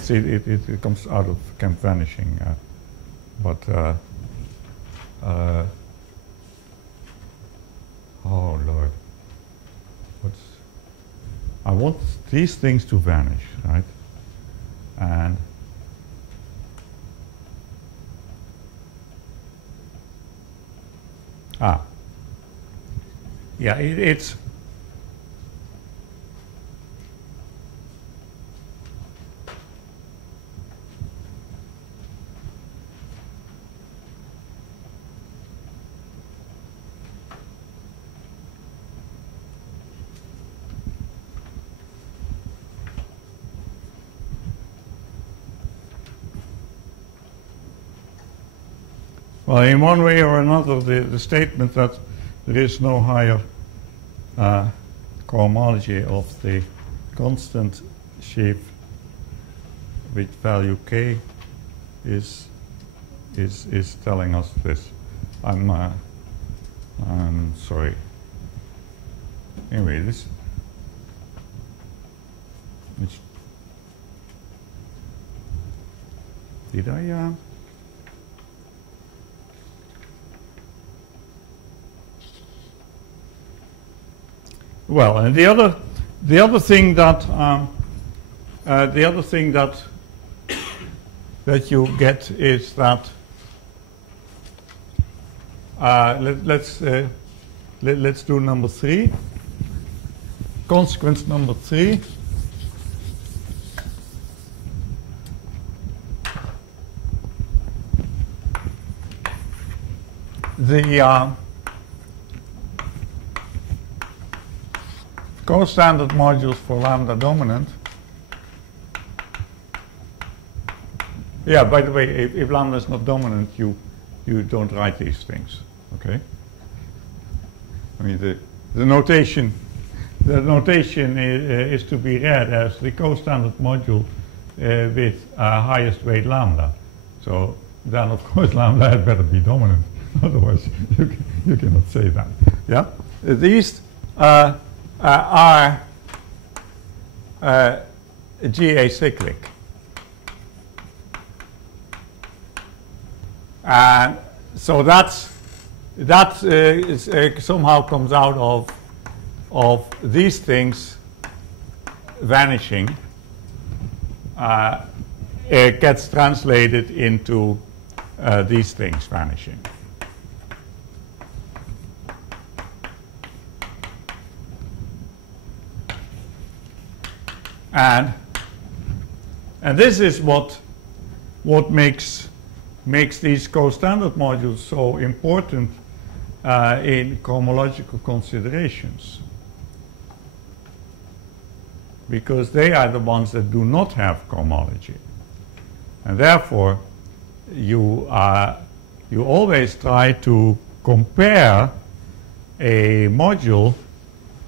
comes out of Camp Vanishing, but oh Lord, I want these things to vanish, right? And yeah, it's well, in one way or another, the statement that there is no higher cohomology of the constant sheaf with value k is telling us this. I'm sorry. Anyway, did I? Well, and the other thing that that you get is that let's do number 3. Consequence number 3. The co-standard modules for lambda dominant. Yeah, by the way, if lambda is not dominant, you don't write these things, okay? I mean, the notation is to be read as the co-standard module with highest weight lambda. So then, of course, lambda had better be dominant. Otherwise, you cannot say that. Yeah, these are G-acyclic. And so that somehow comes out of these things vanishing gets translated into these things vanishing. And this is what makes these co-standard modules so important in cohomological considerations, because they are the ones that do not have cohomology, and therefore you always try to compare a module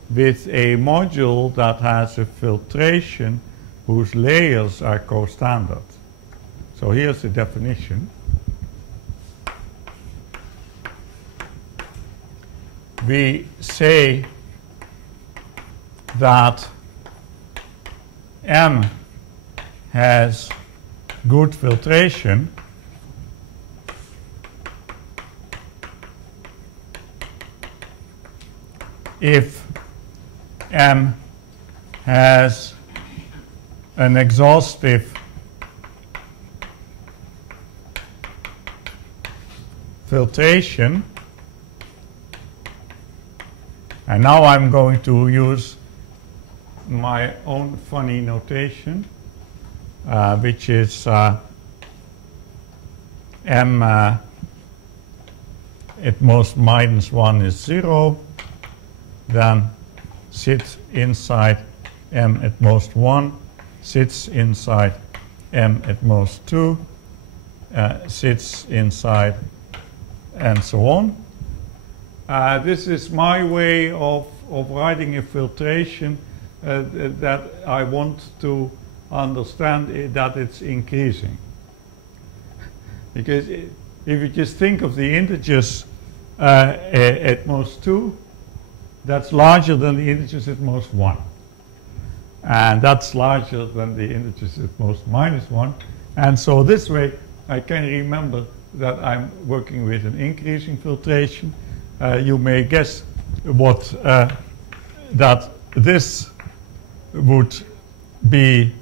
with a module that has a filtration whose layers are co-standard. So here's the definition. We say that M has good filtration if M has an exhaustive filtration. And now I'm going to use my own funny notation, which is M at most minus 1 is 0, then sits inside M at most 1, sits inside M at most 2, sits inside, and so on. This is my way of writing a filtration that I want to understand that it's increasing. Because if you just think of the integers at most 2, that's larger than the integers at most 1. And that's larger than the integers at most minus 1. And so this way, I can remember that I'm working with an increasing filtration. You may guess what that this would be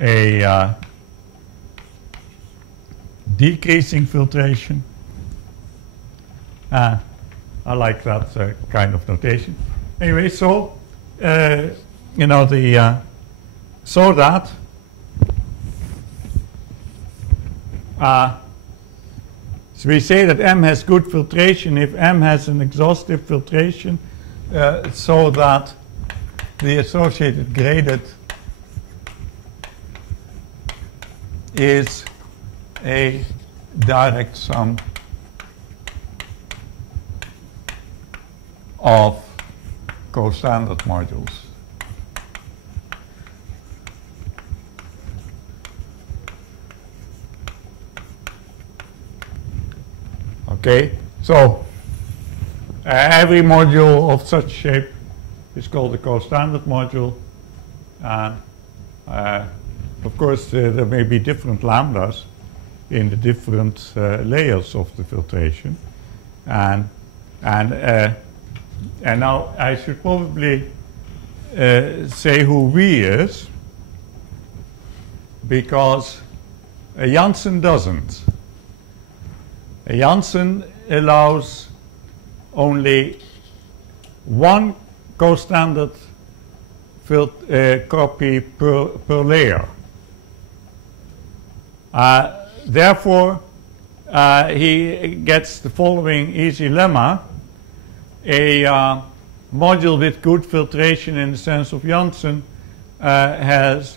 a decreasing filtration. I like that kind of notation. Anyway, so you know, so that so we say that M has good filtration if M has an exhaustive filtration, so that the associated graded is a direct sum of co-standard modules. Okay, so every module of such shape is called a co-standard module, and of course there may be different lambdas in the different layers of the filtration, and now I should probably say who V is, because Janssen doesn't. Janssen allows only one co-standard copy per layer. Therefore, he gets the following easy lemma: a module with good filtration in the sense of Janssen has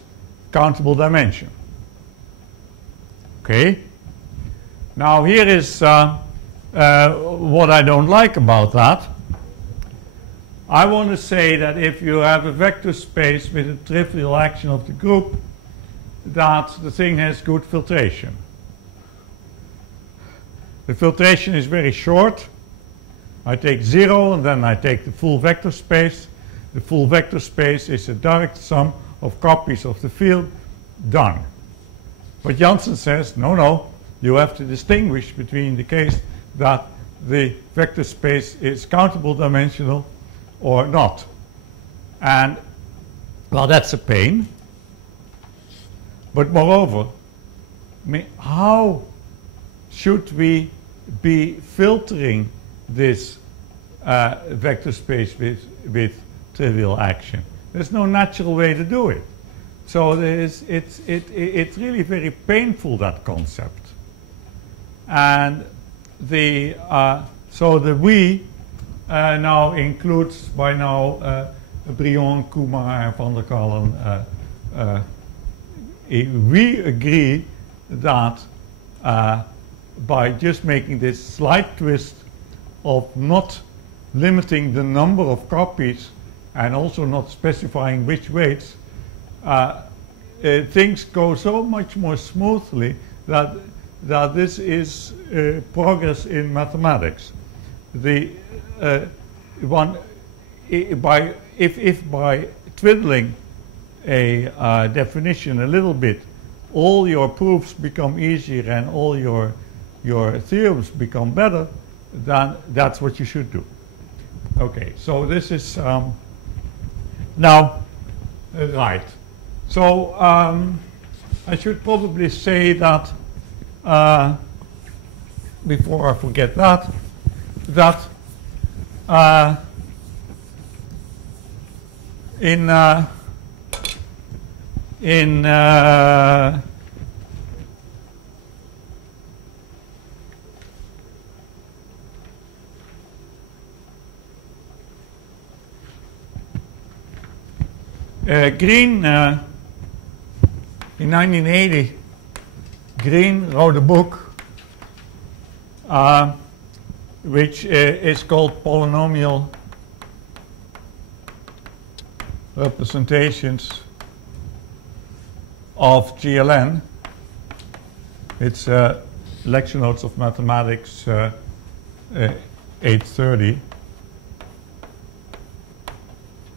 countable dimension. Okay? Now here is what I don't like about that. I want to say that if you have a vector space with a trivial action of the group, that the thing has good filtration. The filtration is very short. I take 0 and then I take the full vector space. The full vector space is a direct sum of copies of the field. Done. But Janssen says, no, you have to distinguish between the case that the vector space is countable dimensional or not. And, well, that's a pain. But moreover, how should we be filtering this vector space with trivial action? There's no natural way to do it. So it's really very painful, that concept. And so the we now includes by now Brion, Kumar, and Van der Kallen. We agree that by just making this slight twist of not limiting the number of copies and also not specifying which weights, things go so much more smoothly that this is progress in mathematics. If by twiddling a definition a little bit, all your proofs become easier and all your theorems become better, then that's what you should do. Okay, so this is now right. So I should probably say that before I forget that in Green, in 1980, Green wrote a book which is called Polynomial Representations of GLN. It's lecture notes of mathematics 830.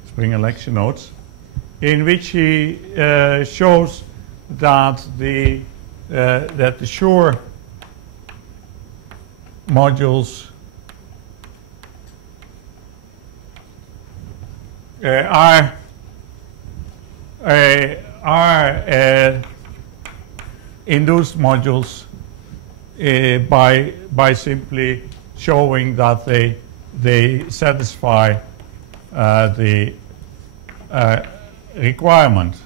Springer lecture notes, in which he shows that the Shor modules are induced modules by simply showing that they satisfy the requirement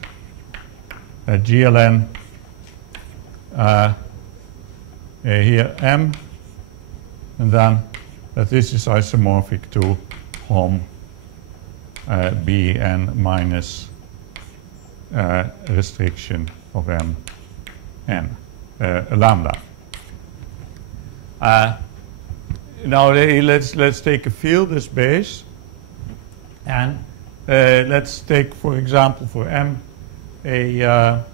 that GLN here M, and then that this is isomorphic to Hom Bn minus restriction of M n lambda. Now let's take a field as base, and let's take, for example, for M an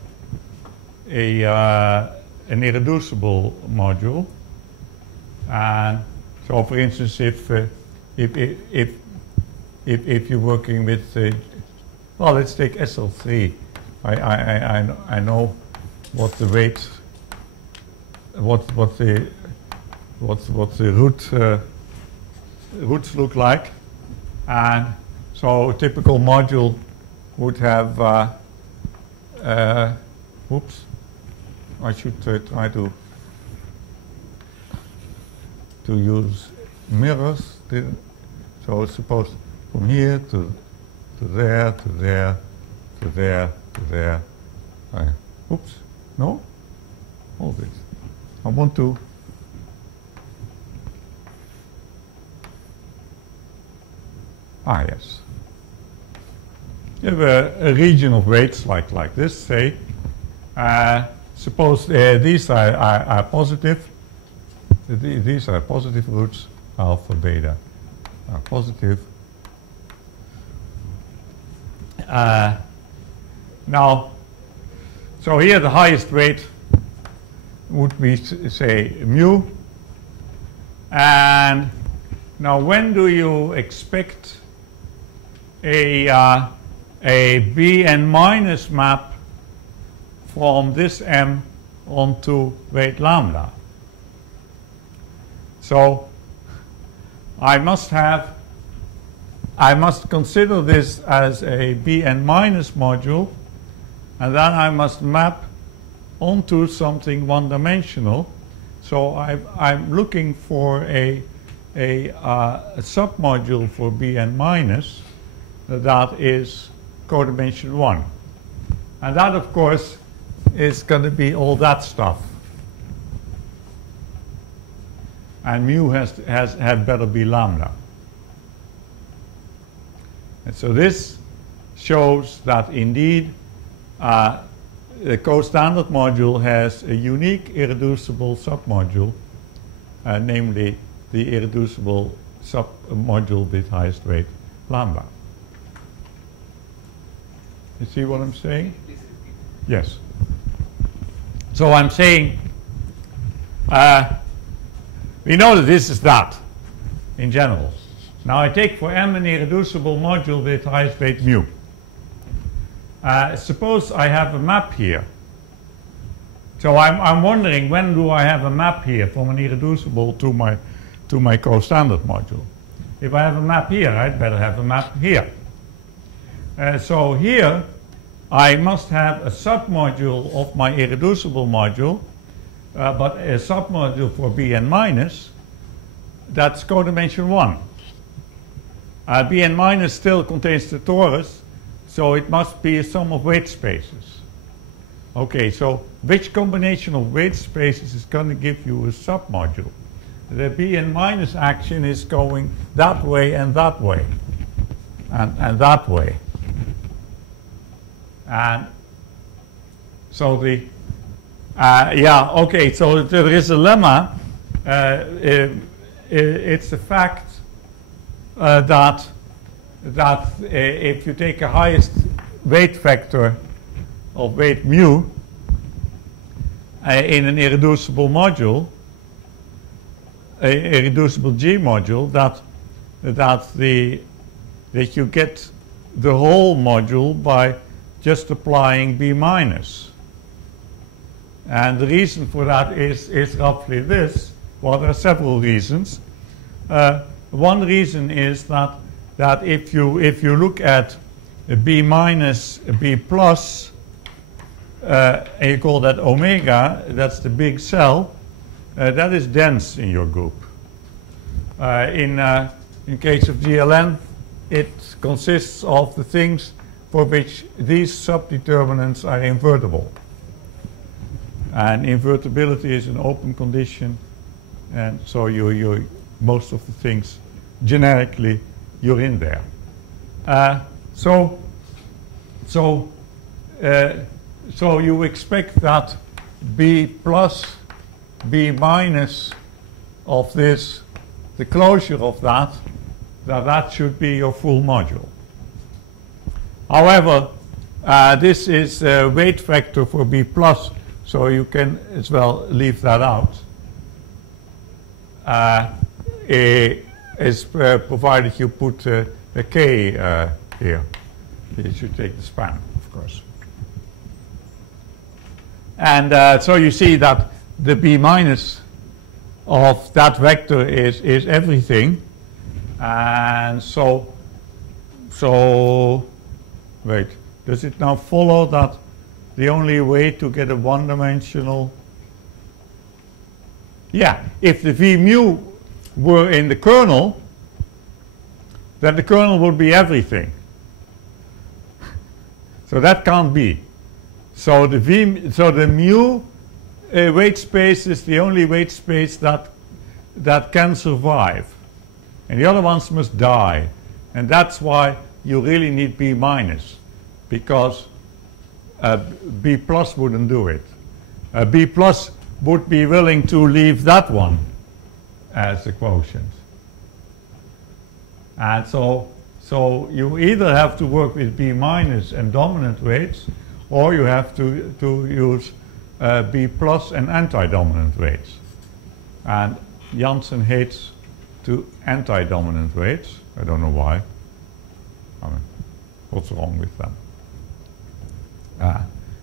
irreducible module. And so, for instance, if you're working with, well, let's take SL3. I know what the weight, what the roots look like, and so a typical module would have. Oops, I should try to use mirrors. So suppose from here to there, to there, to there, to there. Oops, no? All this. I want to. Yes. You have a region of weights like this, say. Suppose these are positive. These are positive roots, alpha, beta are positive. Now, so here the highest weight would be, say, mu. And now when do you expect a Bn minus map from this M onto weight lambda? So I must consider this as a Bn minus module, and then I must map onto something one-dimensional. So I'm looking for a submodule for Bn minus that is codimension 1. And that, of course, is going to be all that stuff. And mu had better be lambda. And so this shows that indeed the co-standard module has a unique irreducible submodule, namely the irreducible submodule with highest weight lambda. You see what I'm saying? Please repeat. Yes. So I'm saying we know that this is that in general. Now I take for M an irreducible module with highest weight mu. Suppose I have a map here. So I'm wondering, when do I have a map here from an irreducible to my co-standard module? If I have a map here, I'd better have a map here. So here I must have a submodule of my irreducible module, but a submodule for Bn minus that's codimension 1. Bn minus still contains the torus, so it must be a sum of weight spaces. Okay, so which combination of weight spaces is going to give you a submodule? The Bn minus action is going that way and that way, and that way. And so the, yeah, okay, so there is a lemma. It's a fact that if you take a highest weight factor of weight mu in an irreducible module, a irreducible G module, that you get the whole module by just applying B minus. And the reason for that is roughly this. Well, there are several reasons. One reason is that if you look at B minus, B plus, and you call that omega, that's the big cell, that is dense in your group. In case of GLN, it consists of the things for which these subdeterminants are invertible. And invertibility is an open condition, and so you most of the things generically you're in there. So you expect that B plus, B minus of this, the closure of that should be your full module. However, this is a weight factor for B plus, so you can as well leave that out. Is provided you put a K here. You should take the span, of course. And so you see that the B minus of that vector is everything. And so wait, does it now follow that the only way to get a one-dimensional? Yeah, if the V mu were in the kernel, then the kernel would be everything. So that can't be. So the mu weight space is the only weight space that can survive, and the other ones must die. And that's why you really need B minus, because B plus wouldn't do it. B plus would be willing to leave that one as a quotient. And so you either have to work with B minus and dominant weights, or you have to use B plus and anti-dominant weights. And Janssen hates to anti-dominant weights. I don't know why. I mean, what's wrong with them?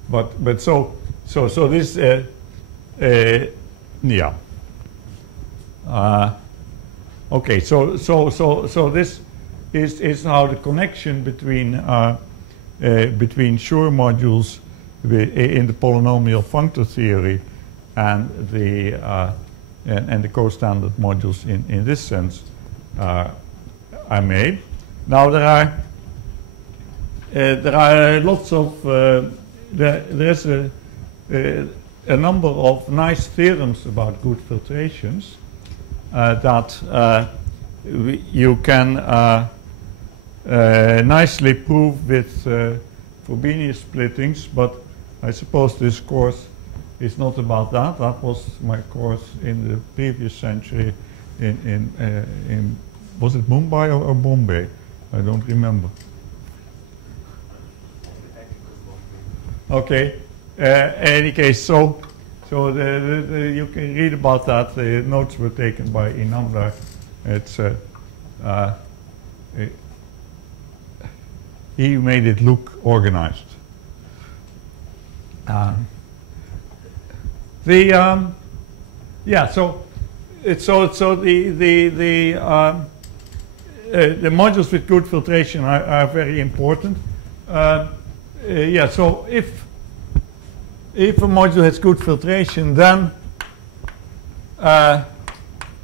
But so this yeah. Okay, so this is how the connection between Schur modules in the polynomial functor theory and the co-standard modules in this sense I made. Now there are lots of there's a number of nice theorems about good filtrations that you can nicely prove with Frobenius splittings, but I suppose this course is not about that. That was my course in the previous century in was it Mumbai or Bombay? I don't remember. Okay. Any case, so you can read about that. The notes were taken by Inamdar. It's he made it look organized. The modules with good filtration are very important. So if a module has good filtration, then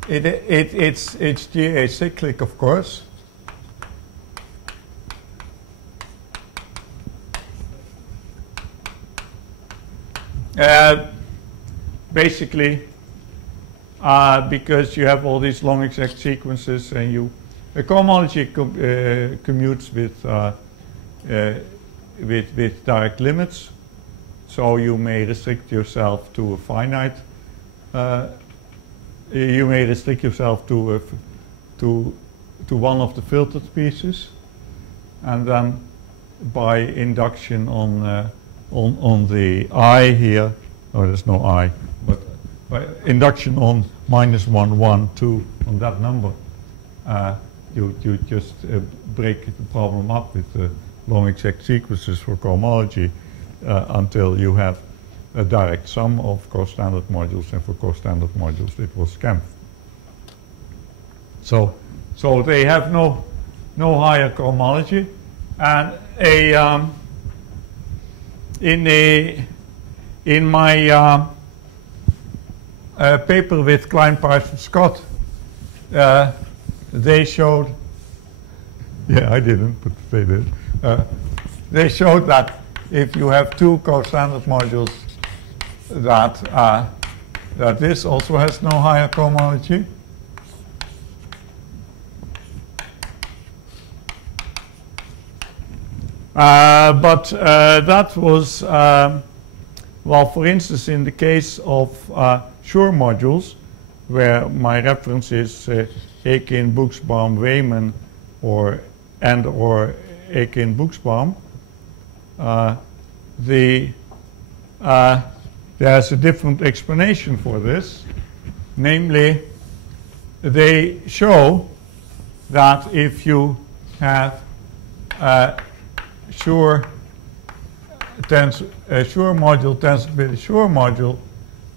it's GA cyclic, of course. Basically, because you have all these long exact sequences, and the cohomology commutes with direct limits, so you may restrict yourself to a finite. You may restrict yourself to one of the filtered species, and then by induction on the I here, there's no I, but by induction on -1, 1, 2 on that number, you just break the problem up with the long exact sequences for cohomology until you have a direct sum of co-standard modules, and for co-standard modules it was Kempf. So they have no higher cohomology, and in my paper with Klein, Parsons, Scott, they showed, I didn't, but they did. They showed that if you have two co-standard modules, that this also has no higher cohomology. But that was, for instance, in the case of Schur modules, where my reference is Akin, Buchsbaum, Weyman, or Akin, Buchsbaum, there's a different explanation for this. Namely, they show that if you have Schur module tensor with a Schur module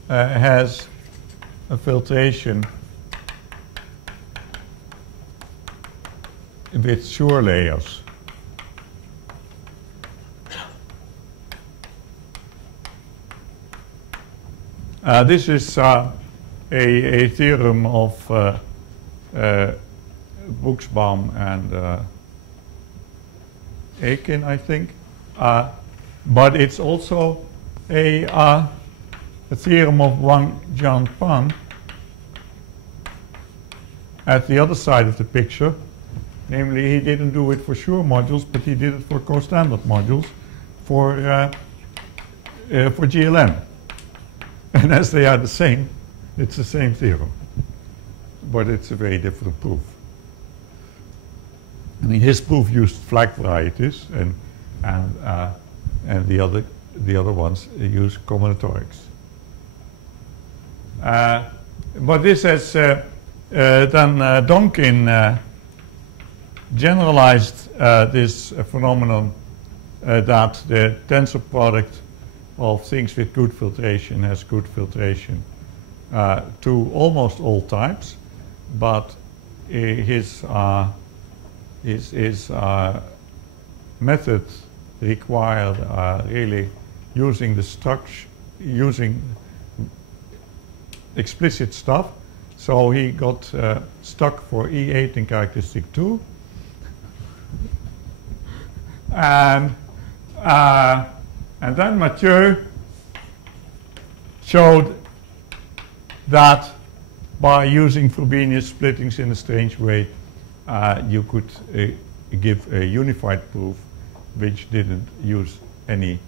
has a filtration with Schur layers. This is a theorem of Buchsbaum and Akin, I think, but it's also a theorem of Wang Jianpan at the other side of the picture. Namely, he didn't do it for Schur modules, but he did it for co-standard modules for GLN. And as they are the same, it's the same theorem, but it's a very different proof. I mean, his proof used flag varieties, and the other ones use combinatorics. But this has then Donkin generalized this phenomenon that the tensor product of things with good filtration has good filtration to almost all types, but his method required really using the structure, using explicit stuff. So he got stuck for E8 in characteristic 2. And then Mathieu showed that by using Frobenius splittings in a strange way, you could give a unified proof which didn't use any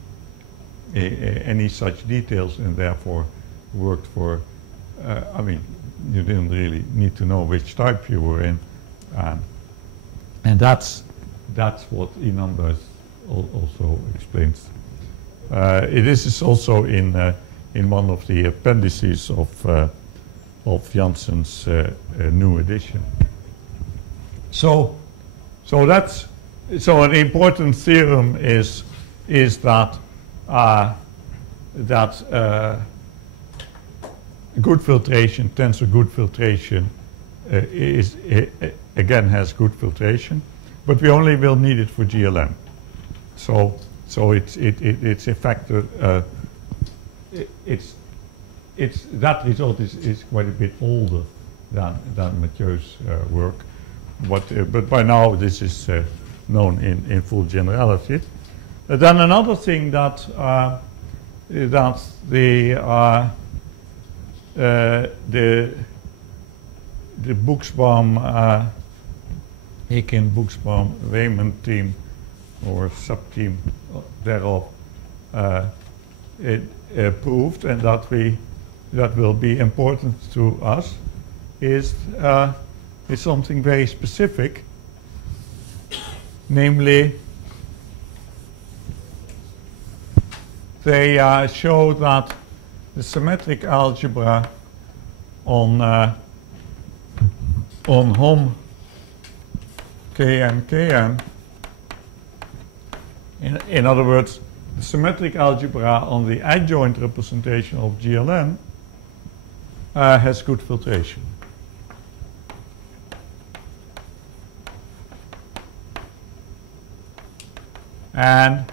such details and therefore worked for, I mean, you didn't really need to know which type you were in. And that's what E numbers also explains. This is also in one of the appendices of Janssen's new edition. So an important theorem is that good filtration, tensor good filtration, again has good filtration, but we only will need it for GLM. So it's a factor. That result is quite a bit older than Mathieu's work, but by now this is known in full generality. Then another thing that the Buchsbaum, Ekin, Buchsbaum, Weyman team or sub-team thereof proved, and that will be important to us, is something very specific, namely they show that the symmetric algebra on Hom Kn, in other words, the symmetric algebra on the adjoint representation of GLM has good filtration. And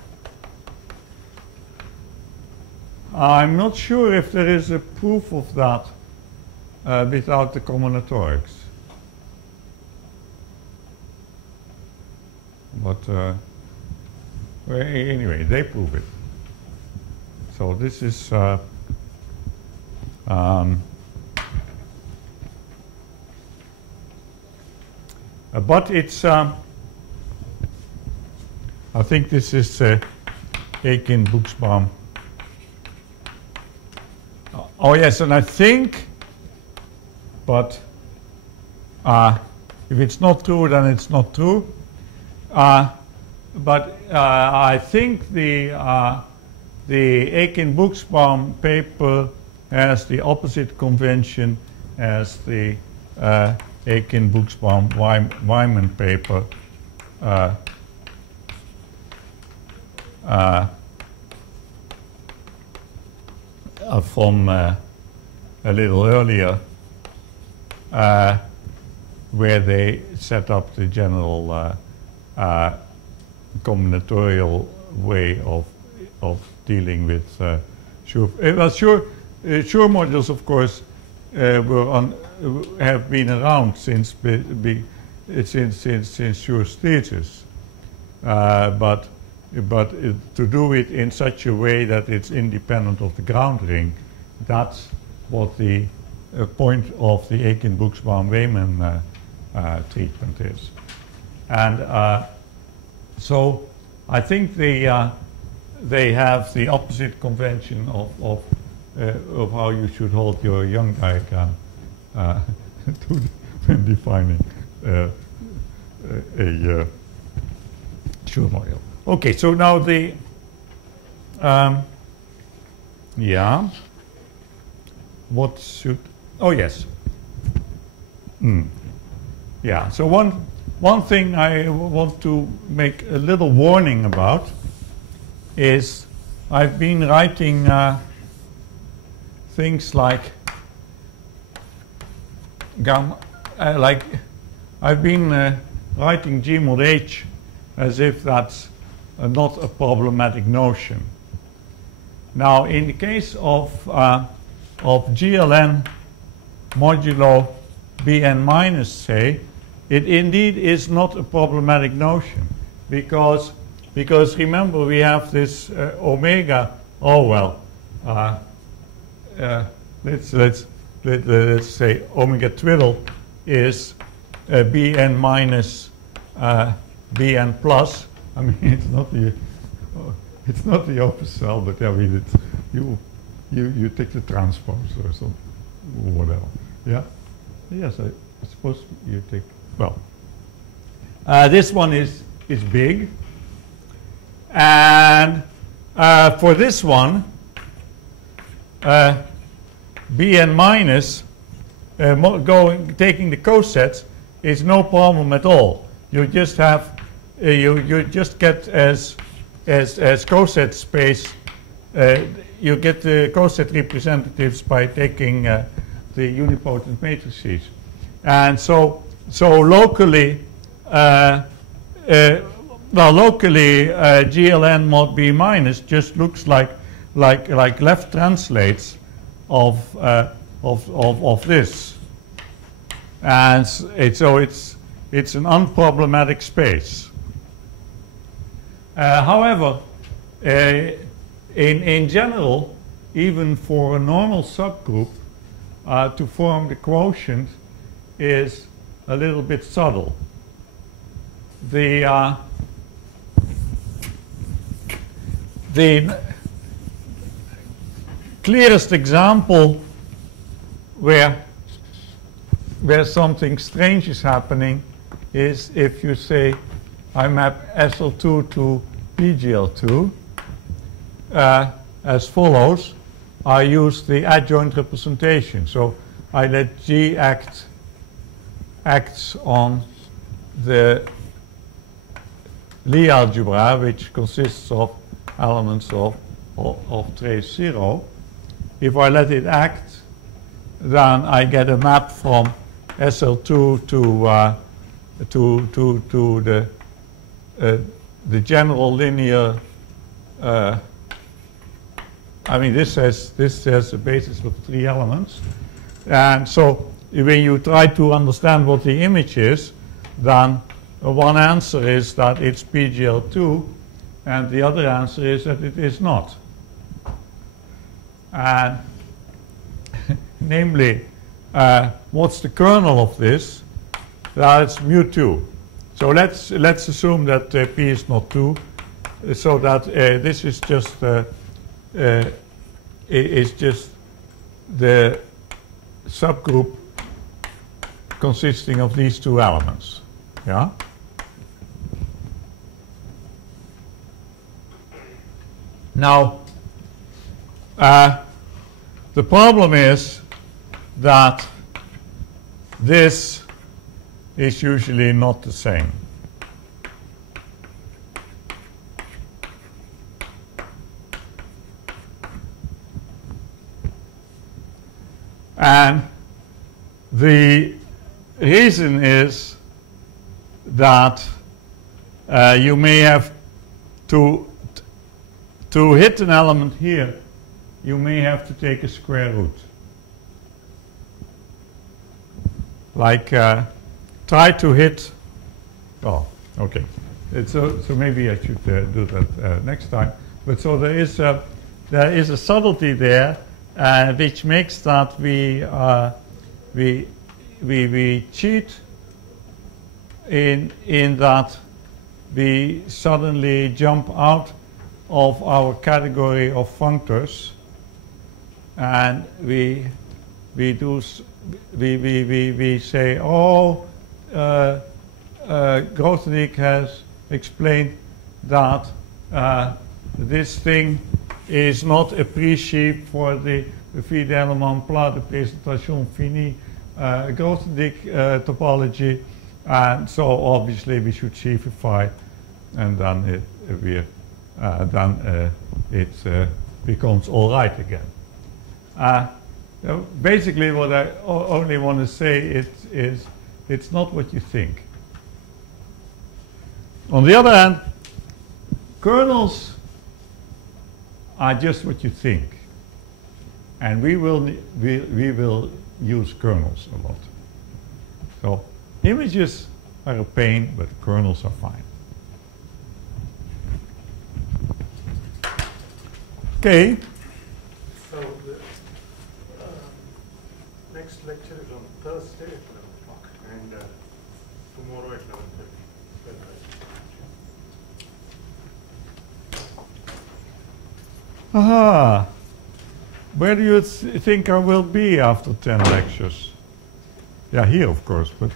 I'm not sure if there is a proof of that without the combinatorics. But well, anyway, they prove it. So this is but it's I think this is Ekin, Buchsbaum. Oh yes, and I think, but if it's not true, then it's not true. But I think the Ekin-Buchsbaum paper has the opposite convention as the Ekin-Buchsbaum-Weyman paper. From a little earlier, where they set up the general combinatorial way of dealing with Schur. Schur modules, of course, have been around since Schur's thesis, but to do it in such a way that it's independent of the ground ring, that's what the point of the Ekin-Buchsbaum-Weyman treatment is. And so I think they have the opposite convention of how you should hold your Young diagram when defining a Schur module. Okay, so now the yeah, what should, oh yes, yeah. So one thing I want to make a little warning about is I've been writing things like I've been writing G mod H as if that's not a problematic notion. Now, in the case of GLN modulo Bn minus, say, it indeed is not a problematic notion because remember we have this omega. Oh well, let's say omega twiddle is Bn minus Bn plus. I mean, it's not the opposite cell, but I mean, it's, you take the transpose or something, or whatever. Yeah. Yes, I suppose you take. Well, this one is big, and for this one, Bn minus taking the cosets is no problem at all. You just have you just get as coset space. You get the coset representatives by taking the unipotent matrices, and so locally, locally GLN mod B minus just looks like left translates of this, and so it's an unproblematic space. However, in general, even for a normal subgroup, to form the quotient is a little bit subtle. The clearest example where something strange is happening is if you say I map SL2 to PGL2 as follows. I use the adjoint representation. So I let G acts on the Lie algebra, which consists of elements of trace 0. If I let it act, then I get a map from SL2 to the general linear. I mean, this has a basis of 3 elements, and so when you try to understand what the image is, then one answer is that it's PGL2, and the other answer is that it is not. And namely, what's the kernel of this? That it's mu2. So let's assume that P is not 2, so that this is just is just the subgroup consisting of these 2 elements. Yeah. Now, the problem is that this is usually not the same. And the reason is that you may have to hit an element here, you may have to take a square root. Like try to hit, oh, okay. So maybe I should do that next time. But so there is a subtlety there, which makes that we cheat in that we suddenly jump out of our category of functors, and we say, oh, Grothendieck has explained that this thing is not a pre-sheaf for the élément plat de présentation finie Grothendieck topology, and so obviously we should sheafify, and then it becomes all right again. Basically, what I only want to say is it's not what you think. On the other hand, kernels are just what you think. And we will use kernels a lot. So images are a pain, but kernels are fine. Okay. So the next lecture is on Thursday at 11 o'clock and tomorrow at 11:30. Aha! Where do you think I will be after 10 lectures? Yeah, here, of course, but